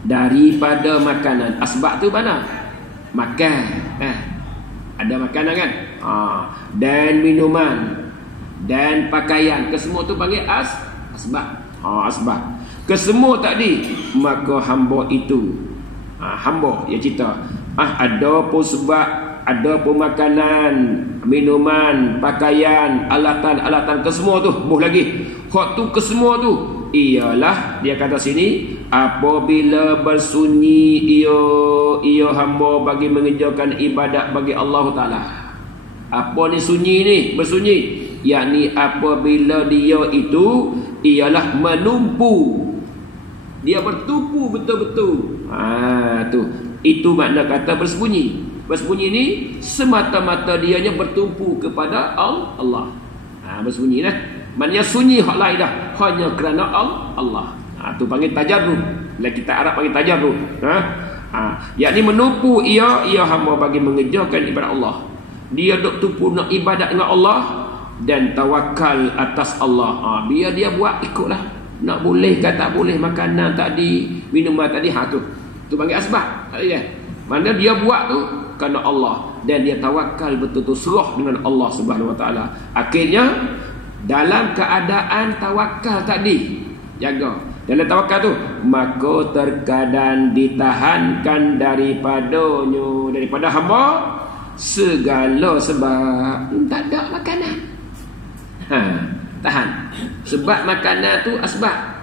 daripada makanan. Asbab tu mana? Makan. Ada makanan kan? Dan minuman. dan pakaian. Kesemua tu panggil asbab. Asbab. Kesemua tadi, maka hamba itu, hamba yang cerita, ada pun sebab, ada pun makanan, minuman, pakaian, alatan-alatan, kesemua tu, buh lagi. Hak tu kesemua tu ialah, dia kata sini, apabila bersunyi ia hamba bagi mengerjakan ibadat bagi Allah Ta'ala. Apa ni sunyi ni? Bersunyi, yakni apabila dia itu ialah menumpu, dia bertumpu betul-betul. Tu, itu makna kata bersembunyi. Bersembunyi ni semata-mata dianya bertumpu kepada Allah. Bersembunyi dah. Maknanya sunyi hak lain dah, hanya kerana Allah. Tu panggil tajarrud. Bila kita Arab panggil tajarrud. Yakni menumpu ia hamba bagi mengerjakan ibadat Allah. Dia duk tumpu nak ibadat dengan Allah dan tawakal atas Allah. Biar dia buat ikutlah. Nak boleh ke tak boleh makanan tadi, minuman tadi, tu panggil asbab. Mana dia buat tu kerana Allah dan dia tawakal betul-betul, serah dengan Allah Subhanahu Wa Taala. Akhirnya dalam keadaan tawakal tadi, jaga dalam tawakal tu, maka terkadang ditahankan daripada hamba segala sebab. Tak ada makanan, tahan. Sebab makanan tu asbab.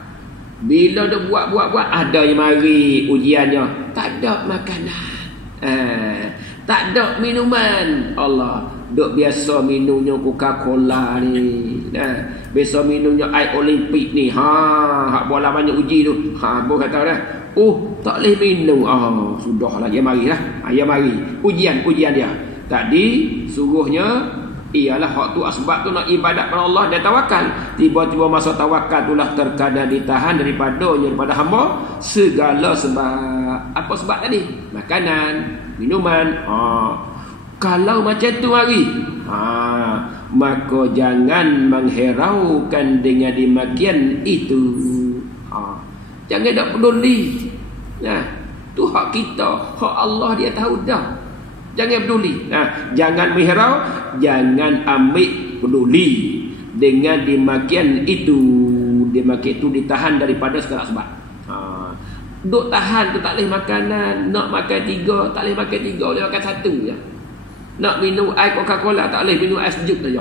Bila dia buat, ada yang mari ujiannya, tak ada makanan, tak ada minuman. Allah duk biasa minumnya Coca-Cola ni, biasa minumnya air Olimpik ni, hak bola banyak uji tu, bo kata dah, tak boleh minum. Sudahlah, dia marilah. Dia mari ujian dia. Tadi suruhnya ialah hak tu asbab tu nak ibadat pada Allah dan tawakal. Tiba-tiba masa tawakal itulah terkadang ditahan daripada hamba segala sebab. Apa sebab tadi? Makanan, minuman. Kalau macam tu hari, maka jangan mengheraukan dengan demikian itu. Jangan tak peduli. Tu hak kita, hak Allah dia tahu dah. Jangan peduli. Jangan mengherau, jangan ambil peduli dengan demikian itu. Demikian itu ditahan daripada segala sebab. Duk tahan tu tak boleh makanan. Nak makan 3, tak boleh makan 3, boleh makan 1 je. Nak minum air Coca-Cola, tak boleh minum air sejuk saja.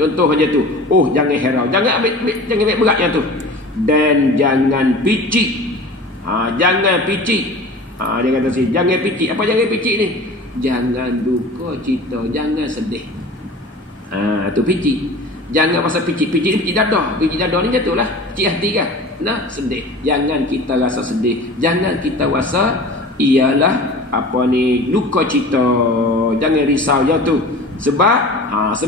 Contoh macam tu. Jangan herau, jangan ambil berat yang tu. Dan jangan picik. Jangan picik. Dia kata sini, jangan picik. Apa jangan picik ni? Jangan duka cita, jangan sedih. Tu picik. Jangan pasal picik ni picik dadah. Picik dadah ni jatuhlah picik hati kan. Sedih. Jangan kita rasa sedih. Jangan kita rasa ialah duka cita. Jangan risau yang tu. Sebab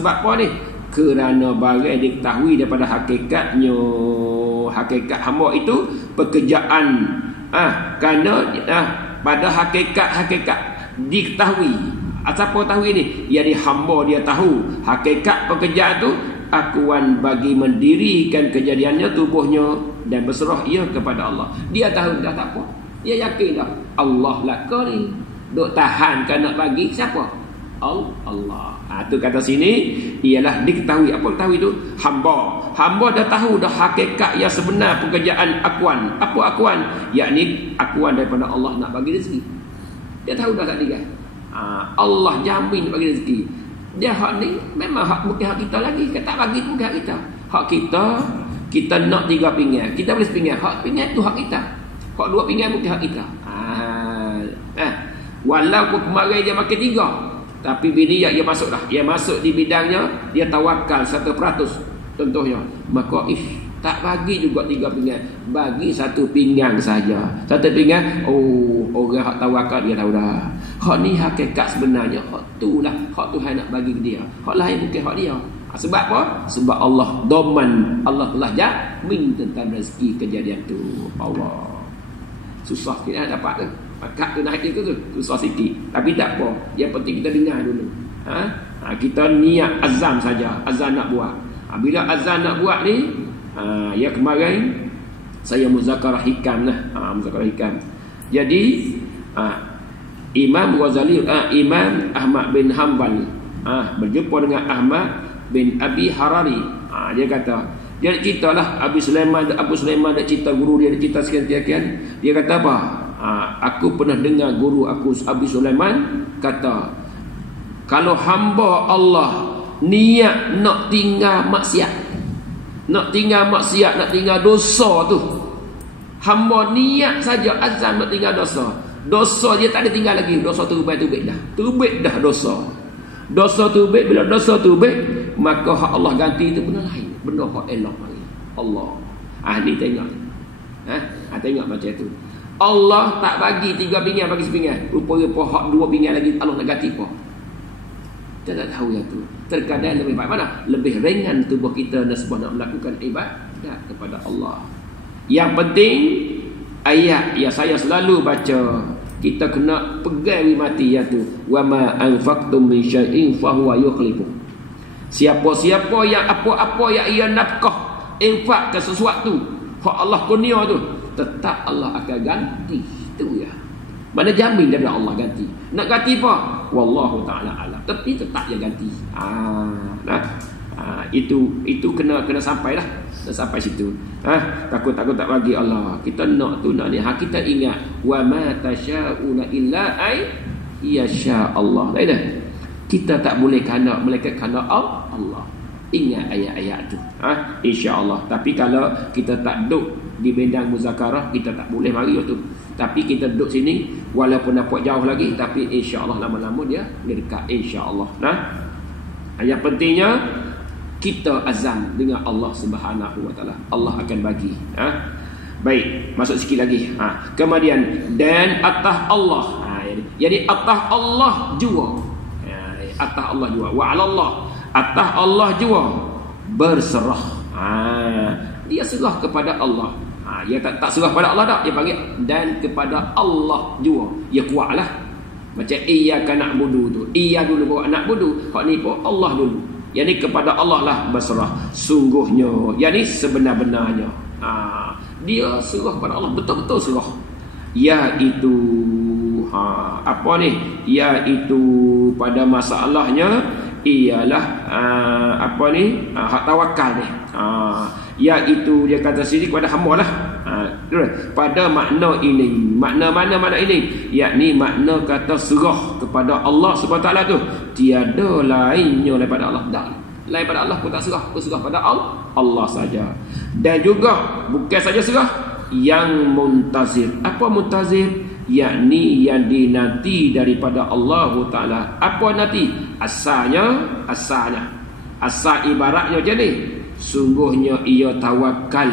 apa ni? Kerana barang diketahui daripada hakikatnya. Hakikat hamba itu pekerjaan. Kerana pada hakikat diketahui. Siapa tahu ini? Yang hamba dia tahu hakikat pekerjaan tu akuan bagi mendirikan kejadiannya tubuhnya dan berserah ia kepada Allah. Dia tahu dah, tak apa. Dia yakin dah Allah laka ni. Duk tahan kan nak bagi siapa? Allah. Tu kata sini ialah diketahui. Apa tahu itu? Hamba dah tahu dah hakikat yang sebenar pekerjaan akuan. Apa akuan? Yakni akuan daripada Allah nak bagi rezeki. Dia tahu dah tadi kan. Allah jamin bagi rezeki. Dia hak ni memang hak bukan hak kita lagi. Kita tak bagi tu bukan hak kita. Hak kita nak 3 pinggan. Kita boleh sepinggan. Hak pinggan tu hak kita. Hak 2 pinggan bukan hak kita. Walaupun kemarin dia makan 3, tapi bini dia masuk dah. Dia masuk di bidangnya, dia tawakal 100%. Contohnya, maka tak bagi juga 3 pinggan, bagi 1 pinggan saja. 1 pinggan, orang hak tawakal dia tahu dah. Hak ni hakikat sebenarnya, hak tu lah, hak Tuhan nak bagi ke dia. Hak lain bukan hak dia. Sebab apa? Sebab Allah doman, Allah telah jamin tentang rezeki kejadian tu. Allah. Susah kita nak dapat tu. Akak tu naik tu susah sikit. Tapi tak apa. Yang penting kita dengar dulu. Kita niat azam saja. Azam nak buat. Bila azam nak buat ni, ya kemarin saya muzakarah hikam lah. Muzakarah hikam. Jadi Imam Ghazali, Imam Ahmad bin Hanbal berjumpa dengan bin Abi Harari. Dia kata, dia ceritalah Abu Sulaiman dah cerita guru dia cerita sekian-sekian. Dia kata apa? Aku pernah dengar guru aku Abu Sulaiman kata, kalau hamba Allah niat nak tinggal maksiat, nak tinggal dosa tu, hamba niat saja azam nak tinggal dosa dia tak ada tinggal lagi. Dosa tubik dah dosa tubik. Bila dosa tubik, maka hak Allah ganti itu benda lain, benda hak elok lagi. Allah ni tengok, tengok macam tu. Allah tak bagi 3 pinggan bagi sepinggan, rupanya hak 2 pinggan lagi Allah nak ganti apa. Kita tak tahu yang tu. Terkadang lebih baik mana? Lebih ringan tubuh kita nasbah nak melakukan ibadat kepada Allah. Yang penting ayat yang saya selalu baca, kita kena pegang mati iaitu wa ma anfaqtum min syai'in fa huwa yukhlifu. Siapa-siapa yang apa-apa yang ia nafkah, infak ke sesuatu hak Allah kurnia tu, tetap Allah akan ganti. Itu ya. Mana jamin daripada Allah ganti. Nak ganti apa? Wallahu ta'ala alam. Tapi tetap dia ganti. Itu kena sampai lah. Sampai situ. Takut tak bagi Allah. Kita nak tu nak ni. Kita ingat wa ma tasya'una illa ay yasha Allah. Dah. Kita tak boleh kana melainkan kana Allah. Ingat ayat-ayat tu. Insya-Allah. Tapi kalau kita tak duduk di bidang muzakarah, kita tak boleh mari tu. Tapi kita duduk sini walaupun nampak jauh lagi, tapi insya-Allah lama-lama dia dekat insya-Allah. Yang pentingnya kita azam dengan Allah Subhanahu wa taala. Allah akan bagi. Baik, masuk sikit lagi. Kemudian dan atas Allah. Jadi atas Allah jua. Atas Allah jua. Wa 'ala Allah. Atas Allah jua berserah. Dia serah kepada Allah. Dia tak serah pada Allah tak. Dia panggil dan kepada Allah jua. Dia kuatlah. Macam iyyaka na'budu tu. Iya dulu bawa na'budu. Hak ni pun Allah dulu. Yang ni kepada Allah lah berserah. Sungguhnya. Yang ni sebenar-benarnya. Dia serah pada Allah. Betul-betul serah. Iaitu apa ni? Iaitu pada masalahnya ialah apa ni? Hak tawakal ni. Iaitu dia kata sini kepada hamba lah. Pada makna ini, makna mana ini, yakni makna kata serah kepada Allah SWT tu, tiada lainnya daripada Allah. Tak lain pada Allah pun tak serah, pun serah pada Allah saja. Dan juga bukan saja serah, yang muntazir. Apa muntazir? Yakni yang dinanti daripada Allah Ta'ala. Apa nanti? Asalnya asal ibaratnya macam ni. Sungguhnya ia tawakal.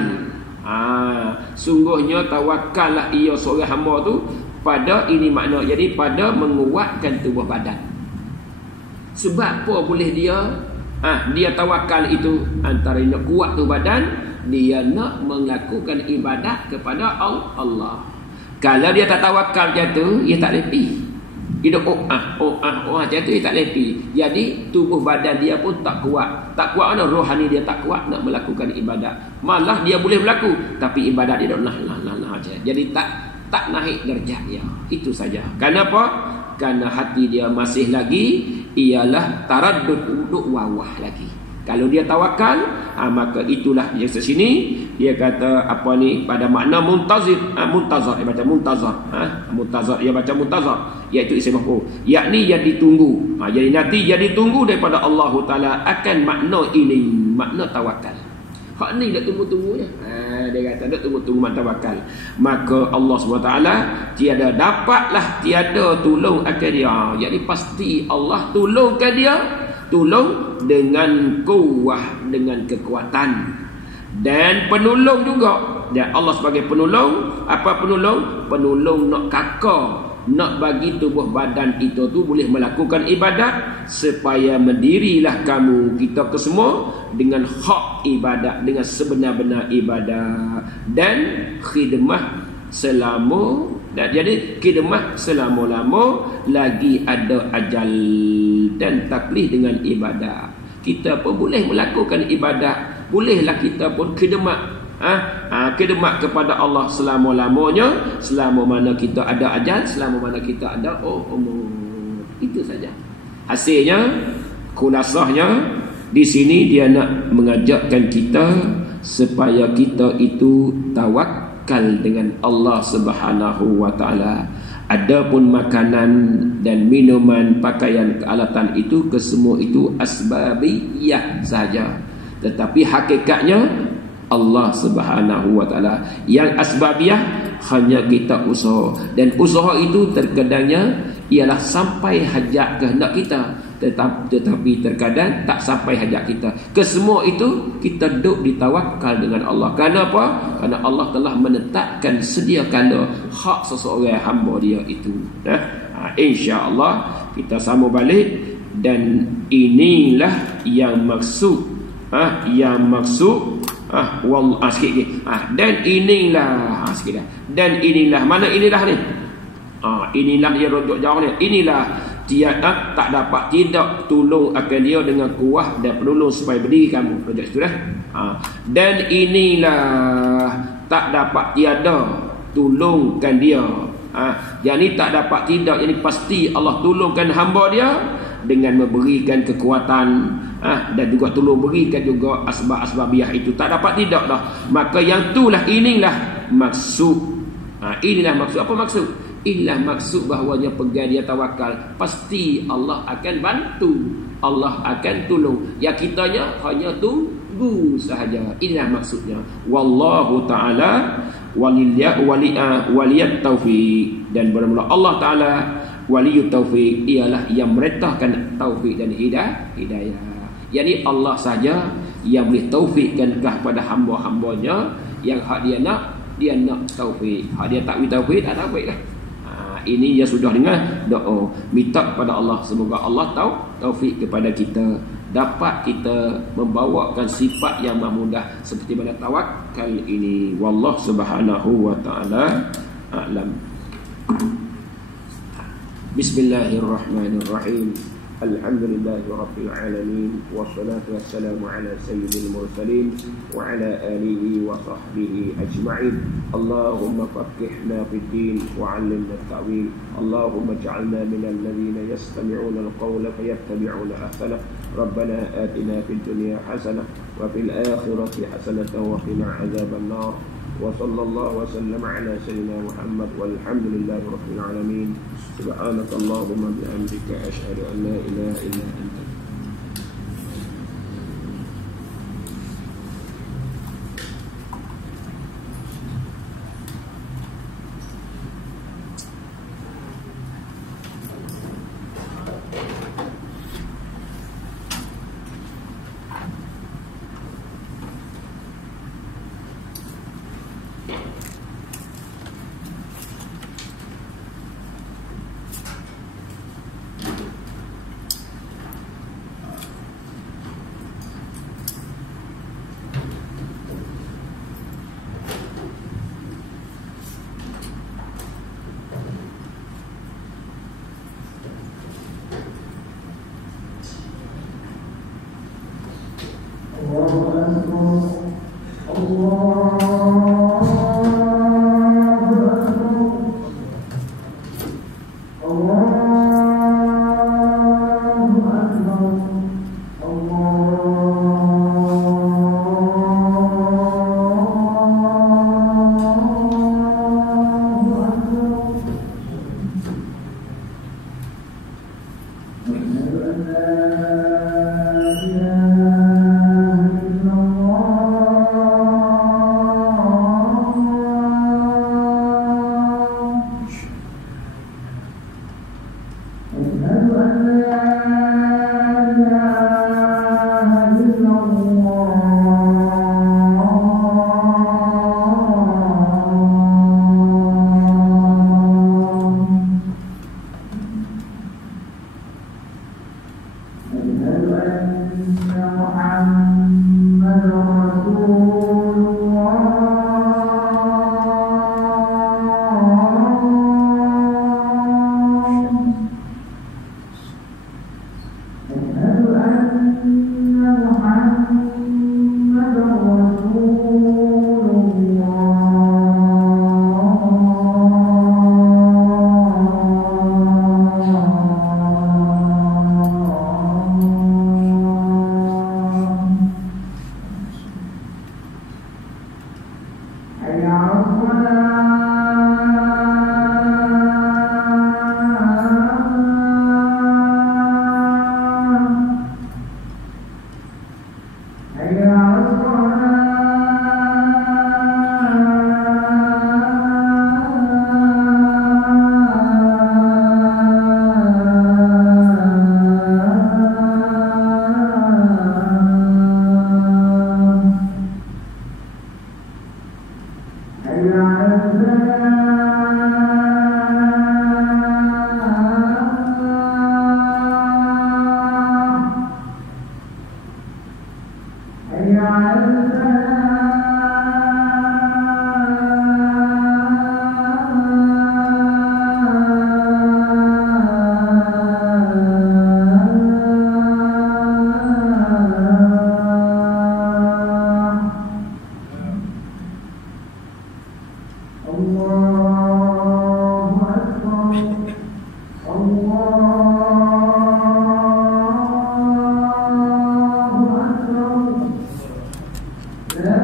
Sungguhnya tawakallah ia seorang hamba tu pada ini makna. Jadi pada menguatkan tubuh badan. Sebab apa boleh dia dia tawakal itu? Antara nak kuat tu badan, dia nak melakukan ibadat kepada Allah. Kalau dia tak tawakal macam tu, dia tak lepi. Hidup macam tu dia tak lepi. Jadi tubuh badan dia pun tak kuat. Tak kuat mana? Rohani dia tak kuat nak melakukan ibadat. Malah dia boleh berlaku, tapi ibadat dia dah aja. Jadi tak naik darjah dia. Itu saja. Kenapa? Kerana hati dia masih lagi ialah taraddud, duduk wawah lagi. Kalau dia tawakal, maka itulah yang sini dia kata apa ni, pada makna muntazir. Muntazar dia baca muntazar. Muntazar dia baca muntazar, iaitu isim maf'ul, yakni yang ditunggu. Jadi nanti yang ditunggu daripada Allah Taala akan makna ini, makna tawakal. Hak ni dak tunggu-tunggu je. Dia kata dak tunggu-tunggu makna tawakal. Maka Allah SWT tiada tolong akan dia. Jadi pasti Allah tolongkan dia. Tolong dengan kuah, dengan kekuatan. Dan penolong juga. Dan Allah sebagai penolong. Apa penolong? Penolong nak kakak, nak bagi tubuh badan itu tu boleh melakukan ibadat, supaya mendirilah kamu, kita kesemua, dengan hak ibadat, dengan sebenar-benar ibadat dan khidmah selama. Dan jadi khidmah selama-lama lagi ada ajal dan taklif dengan ibadat. Kita pun boleh melakukan ibadat, bolehlah kita pun khidmat, khidmat kepada Allah selama-lamanya, selama mana kita ada ajal, selama mana kita ada umur. Itu saja. Hasilnya, khulasahnya, Di sini dia nak mengajakkan kita supaya kita itu tawakal dengan Allah Subhanahu wa taala. Adapun makanan dan minuman, pakaian, kealatan itu kesemua itu asbabiyah saja. Tetapi hakikatnya Allah Subhanahu wa taala. Yang asbabiyah hanya kita usaha, dan usaha itu terkadangnya ialah sampai hajat kehendak kita, tetapi terkadang tak sampai hajat kita. Kesemua itu kita duduk ditawakal dengan Allah. Kenapa? Kerana Allah telah menetapkan sedia kala hak seseorang hamba dia itu. InsyaAllah kita sambung balik. Dan inilah yang maksud sikit lagi. Dan inilah sikit dah. Dan inilah, mana inilah ni? Inilah dia rujuk jauh ni. Inilah tiada tak dapat tidak tolong akan dia dengan kuah dan penolong supaya berdiri kamu. Rujuk situ dah. Dan inilah tak dapat tiada tolongkan dia. Yang ni tak dapat tidak, yang ni pasti Allah tolongkan hamba dia dengan memberikan kekuatan, dan juga tolong berikan juga asbab-asbabiah itu. Tak dapat tidak dah. Maka yang itulah, inilah maksud. Inilah maksud. Apa maksud? Inilah maksud bahawanya pegang dia tawakal, pasti Allah akan bantu, Allah akan tolong. Yang kitanya hanya tunggu sahaja. Inilah maksudnya. Wallahu ta'ala waliyat taufiq. Dan bermula Allah Ta'ala waliyut taufiq, ialah yang merintahkan taufik dan hidayah. Yani Allah saja yang boleh taufikkan kepada hamba-hambanya. Yang hak dia nak taufik. Hak dia tak boleh taufik, tak taufik lah. Ini dia sudah dengar doa, minta kepada Allah semoga Allah tahu taufik kepada kita, dapat kita membawakan sifat yang mahmudah seperti mana tawakal ini. Wallahu subhanahu wa ta'ala a'lam. Bismillahirrahmanirrahim. Alhamdulillahi rabbil alamin, wassalatu wassalamu ala sayyidil mursalin wa ala alihi wa sahbihi ajma'in. Allahumma faqihna fid din wa 'allimna at-ta'wil. Allahumma ij'alna minal ladzina yastami'una al-qawla fayattabi'una ahsana. Rabbana atina fid dunya hasanah wa fil akhirati hasanatan wa qina 'adzaban nar. Wa sallallahu wa sallama ala sayyidina Muhammad walhamdulillahi rabbil alamin. Subhanakallahumma bihamdika asyhadu an la ilaha illa anta. La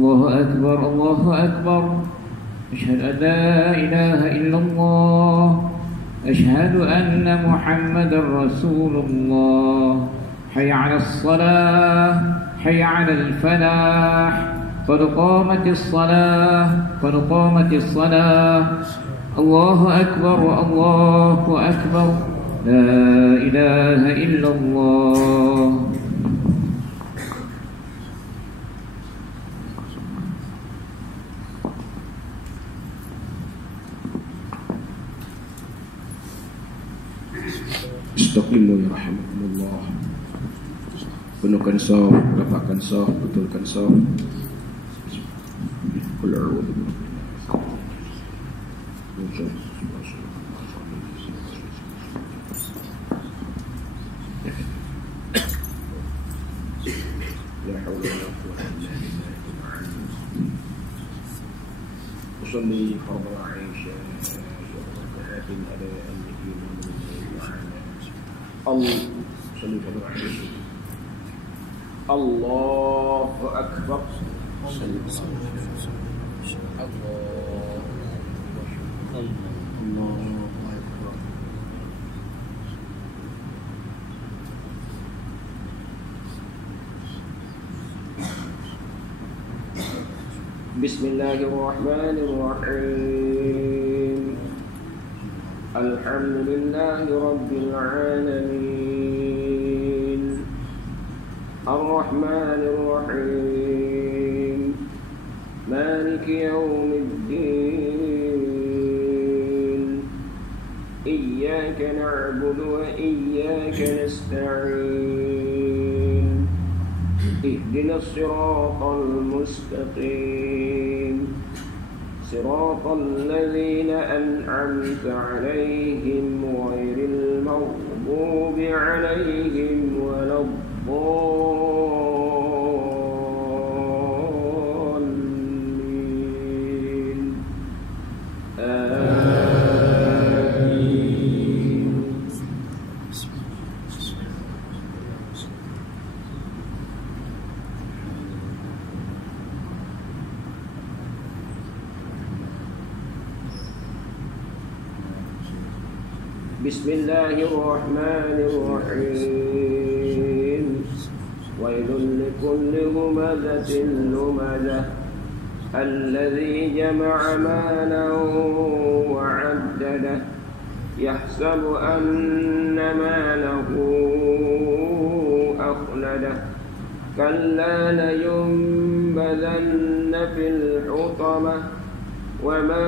الله أكبر الله أكبر أشهد أن لا إله إلا الله أشهد أن محمدا رسول الله حي على الصلاة حي على الفلاح قد قامت الصلاة قد قامت الصلاة الله أكبر الله أكبر لا إله إلا الله Istaqimu ya rahimakumullah. Penuhkan saf, rapatkan saf, betulkan saf. Qul a'udzu La hawla wa la quwwata illa billah. Usalli fardhu 'aisha wa hatin ala al-iman Allahu Akbar. Bismillahirrahmanirrahim. Alhamdulillahi Rabbil Alamin Ar-Rahmanir Rahim Maliki Yawmiddin Iyyaka na'budu wa iyyaka nasta'in Ihdinas siratal mustaqim صراط الذين أنعمت عليهم غير المغضوب عليهم ولا الضالين آمين بسم الله الرحمن الرحيم ويل لكل همزة لمزة الذي جمع مالا وعدده يحسب أن ماله أخلده كلا لينبذن في الحطمة وما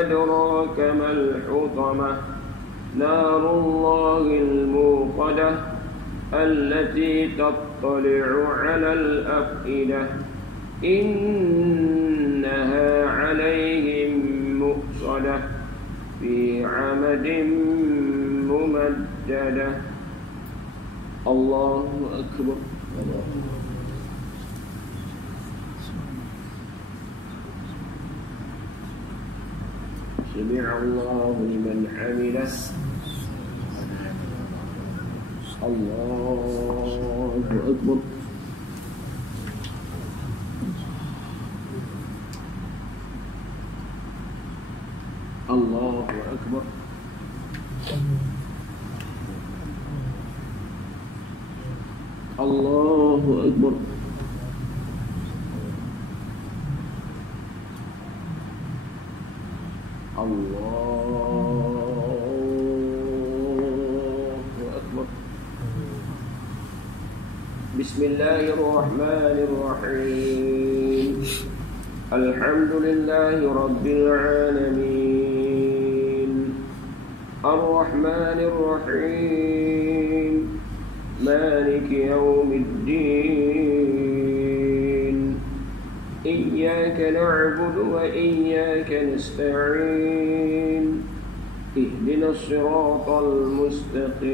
أدراك ما الحطمة نار الله الموقدة التي تطلع على الأفئدة إنها عليهم مؤصدة في عمد ممددة الله أكبر سمع الله لمن حمده الله أكبر الله أكبر الله أكبر الله أكبر بسم الله الرحمن الرحيم الحمد لله رب العالمين الرحمن الرحيم مالك يوم الدين إياك نعبد وإياك نستعين اهدنا الصراط المستقيم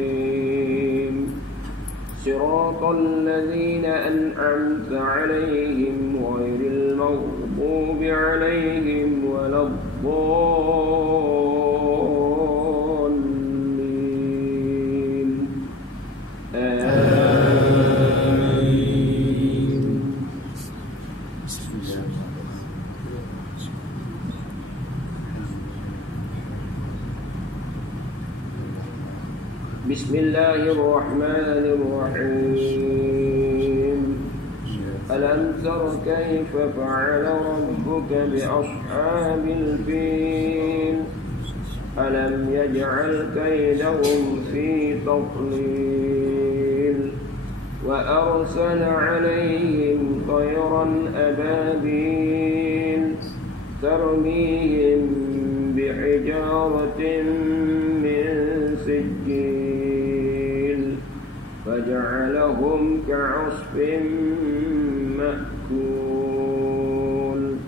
صراط الذين أنعمت عليهم غير المغضوب عليهم ولا الضالين آمين Bismillahirrahmanirrahim. Alam tara kaifa fa'ala rabbuka bi ashabil fil. Alam yaj'al kaydahum fi tadlil. Wa arsala 'alayhim tayran ababil tarmihim bihijaratin min sijil faj'alahum ka'asfin ma'kul.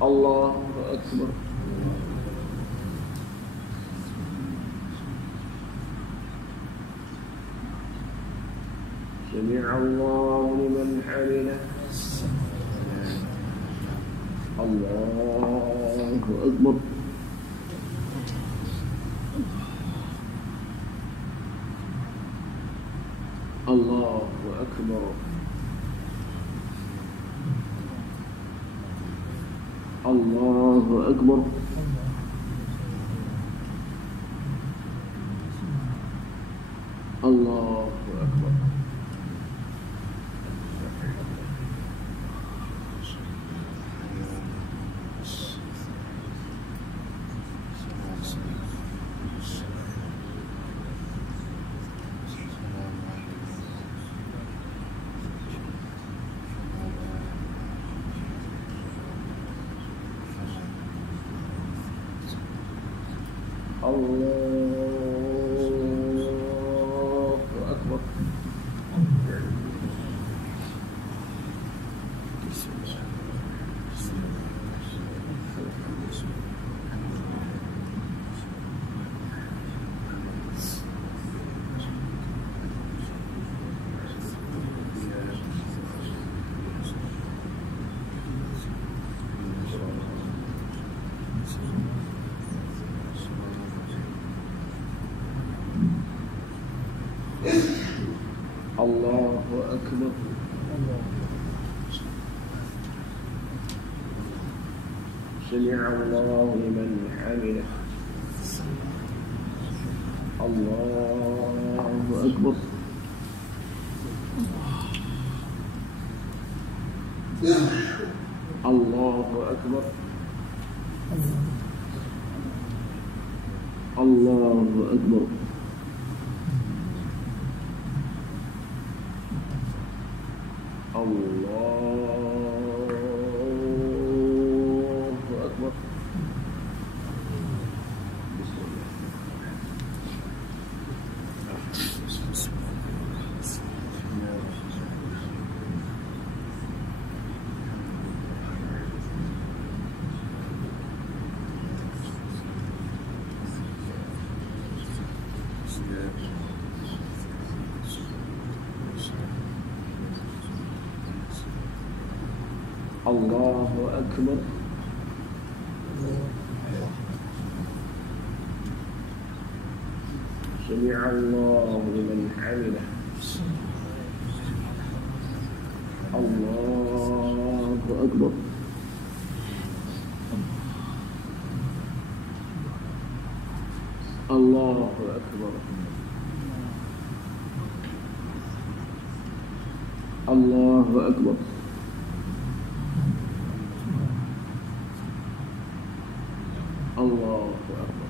Allahu akbar. Sami'allahu liman hamidah. Allahu akbar. Allahu akbar. Allahu akbar. Allahu akbar. Allahu akbar. Allahu akbar. Sami'allahu liman hamidah. Allahu akbar. Allahu akbar. Allahu akbar. Allahu akbar. Allahu akbar. Sami'allahu liman hamidah. Allahu akbar. Allahu akbar. Allahu akbar. Allahu akbar.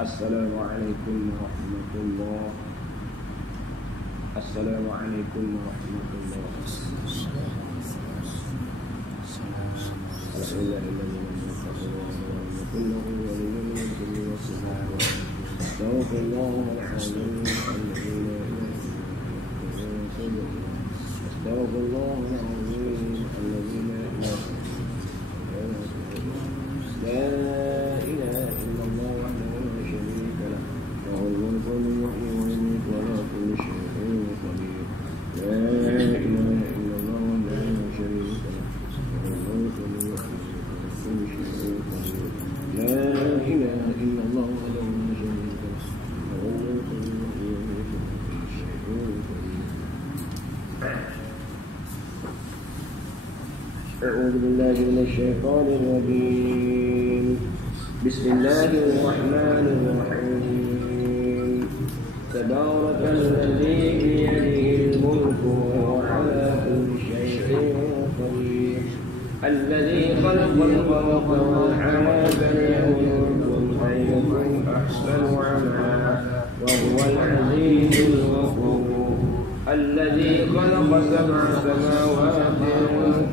Assalamualaikum warahmatullahi wabarakatuh. Assalamualaikum warahmatullahi wabarakatuh. استغفر الله العظيم الذي استغفر الله العظيم الذي لا إله إلا الله وحده لا شريك له له الملك ويحيي ويميت وعلى كل شيء قدير لا إله إلا الله وحده لا شريك له له الملك ويحيي وعلى كل شيء قدير لا إله إلا الله وحده لا شريك له له الملك ويحيي ويميت وعلى كل شيء قدير. أعوذ بالله من الشيطان الرجيم. بسم الله الرحمن الرحيم. تبارك الذي بيده الملك وهو على كل شيء قدير. الذي خلق الخلق والحياة ليبلوكم أيكم أحسن عملا وهو العزيز الغفور. الذي خلق سبع سماوات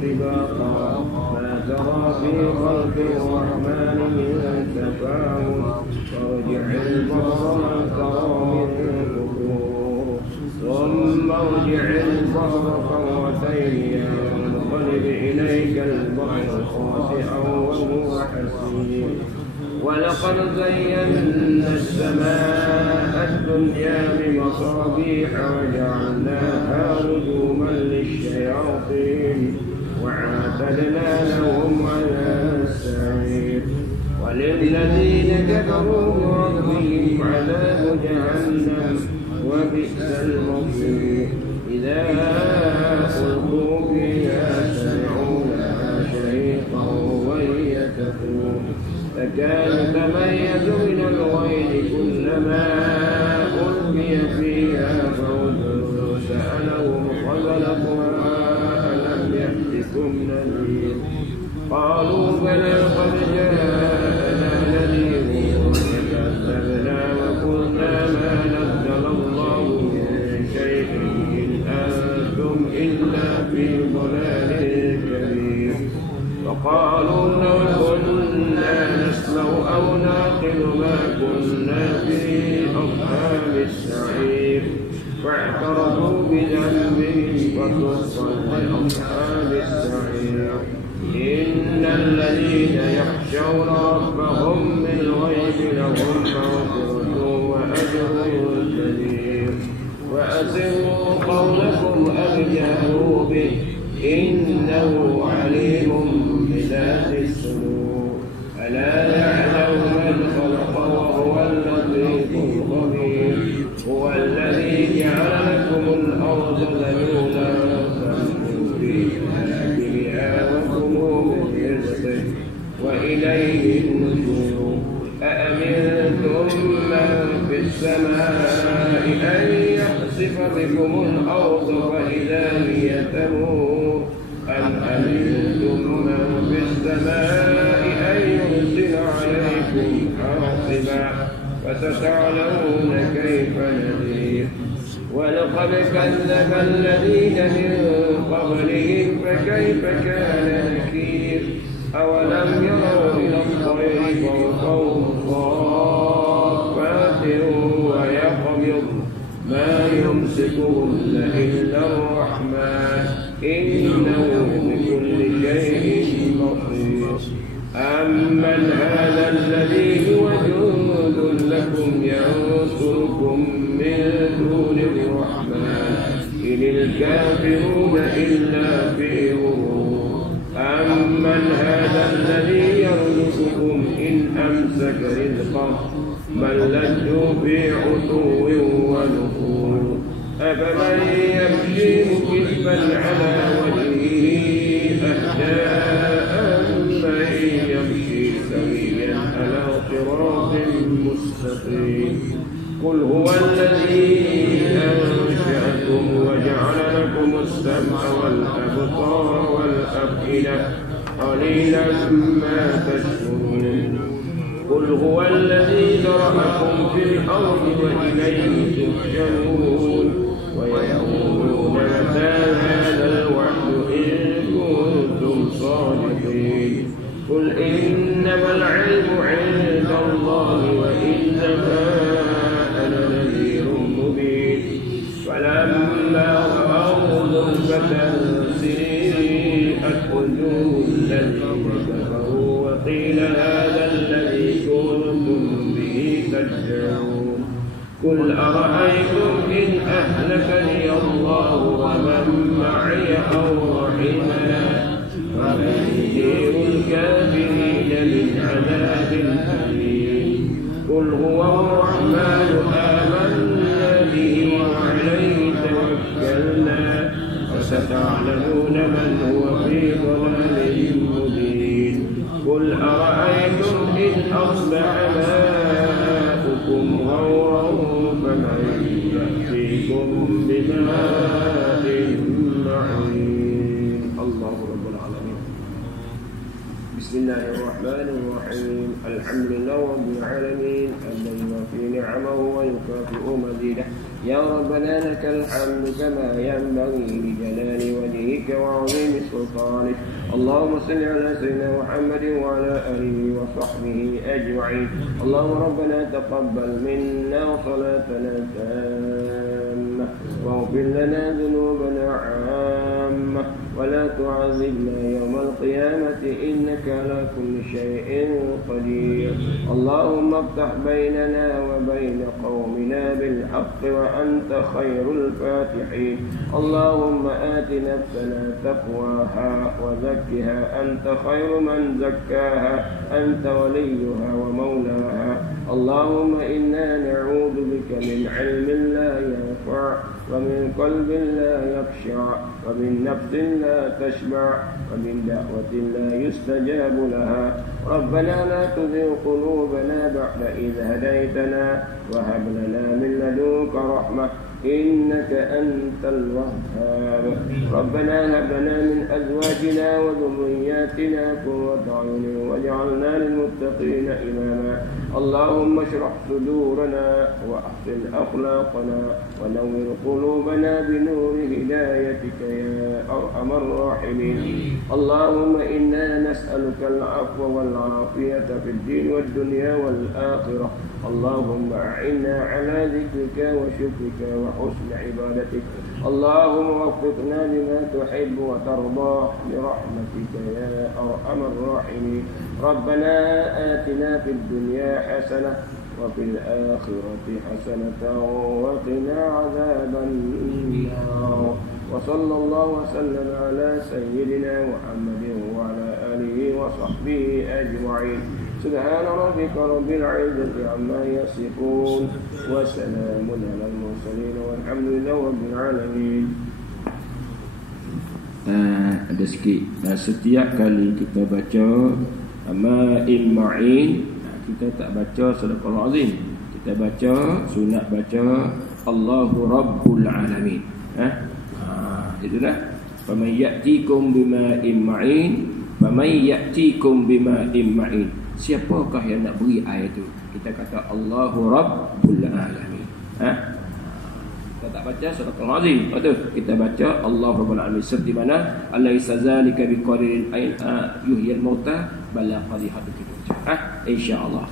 طباقا ما ترى في خلق الرحمن من تفاوت فارجع البصر هل ترى من فطور ثم ارجع البصر كرتين ينقلب إليك البصر خاسئا وهو حسير. ولقد زينا السماء الدنيا بمصابيح وجعلناها رجوما للشياطين وأعتدنا لهم عذاب السعير. وللذين كفروا بربهم عذاب جهنم وبئس المصير. إذا ألقوا فيها سمعوا لها شهيقا وهي تفور تكاد تميز من الغيظ كلما ألقي فيها فوج سألهم خزنتها ألم يأتكم نذير قالوا بلى قد جاءنا نذير فكذبنا وقلنا ما نزل الله من شيء إن أنتم إلا في ضلال كبير. فقالوا لو كنا نسمع أو نعقل ما كنا في أصحاب السعير. فاعترفوا بذنبهم فسحقا لأصحاب السعير. إن الذين يخشون ربهم بالغيب لهم مغفرة وأجر كبير. وأسروا قولكم أو جهروا به إنه عليم بذات الصدور. ألا يعلم من خلق وهو اللطيف الخبير. هو الذي جعل لكم الأرض ذلولا فامشوا في مناكبها وكلوا من رزقه وإليه النشور. أأمنتم من في السماء أن يخسف بكم الأرض فإذا هي تمور أم أمنتم من في السماء أن يرسل عليكم حاصبا فستعلمون كيف نذير. ولقد كذب الذين من قبلهم فكيف كان نكير. أولم يروا إلى الطير فوقهم صافات ويقبض ما يمسكهن إلا الرحمن إنه بكل شيء بصير. أمن هذا الذي هو جند لكم ينصركم من دون الرحمن إن الكافرون إلا في غرور. أمن هذا الذي يرزقكم إن أمسك رزقه بل لجوا في عتو ونفور. أفمن يمشي مكبا على وجهه أهدى أمن يمشي سويا على صراط مستقيم. قل هو الذي أنشأكم وجعل لكم السمع والأبصار والأفئدة قليلا ما تشكرون. قل هو الذي ذرأكم في الأرض وإليه تحشرون. ويقولون متى هذا الوعد إن كنتم صادقين. قل إنما العلم عند الله وإنما قل أرأيتم إن أهلكني الله ومن معي أو رحمنا فمن يجير الكافرين من عذاب أليم قل هو الرحمن آمنا به وعليه توكلنا فستعلمون من هو في ضلال مبين قل أرأيتم إن أصبح ماؤكم غورا فمن يأتيكم بماء معين الله رب العالمين بسم الله الرحمن الرحيم الحمد لله رب العالمين الذي يوفي نعمه ويكافئ مزيده يا ربنا لك الحمد كما ينبغي لجلال وجهك وعظيم سلطانك اللهم صل على سيدنا محمد وعلى آله وصحبه أجمعين اللهم ربنا تقبل منا صلاتنا تامة واغفر لنا ذنوبنا عامة ولا تعذبنا يوم القيامة إنك على كل شيء قدير اللهم افتح بيننا وبين قومنا بالحق وأنت خير الفاتحين اللهم آت نفسنا تقواها وزكها أنت خير من زكاها أنت وليها ومولاها اللهم إنا نعوذ بك من علم لا ينفع ومن قلب لا يخشع ومن نفس لا تشبع ومن دعوة لا يستجاب لها ربنا لا تزغ قلوبنا بعد إذ هديتنا وهب لنا من لدنك رحمة إنك أنت الوهاب ربنا هب لنا من أزواجنا وذرياتنا قرة أعين واجعلنا للمتقين إماما اللهم اشرح صدورنا وأحسن أخلاقنا ونور قلوبنا بنور هدايتك يا أرحم الراحمين اللهم إنا نسألك العفو والعافية في الدين والدنيا والآخرة اللهم أعنا على ذكرك وشكرك وحسن عبادتك اللهم وفقنا لما تحب وترضى برحمتك يا أرحم الراحمين ربنا آتنا في الدنيا حسنة وفي الآخرة حسنة وقنا عذاب النار وصلى الله وسلم على سيدنا محمد وعلى آله وصحبه أجمعين سبحان ربك رب العزة عما يصفون وسلام على المرسلين والحمد لله رب العالمين. Ada sikit setiap kali kita baca Ma'in Ma'in kita tak baca Sadaqallahul Azim, kita baca sunat baca Allahu Rabbul Alamin. Itulah faman ya'tikum bima'in ma'in faman ya'tikum bima'in ma'in. Siapakah yang nak beri air itu? Kita kata Allahu Rabbul Alamin. Kita tak baca Sadaqallahul Azim. Betul. Kita baca Allahu Rabbul Alamin. Seperti mana alaysa zalika biqadirin ay yuhyil mauta bala qadihatu kita. Insya-Allah.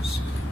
Bismillah.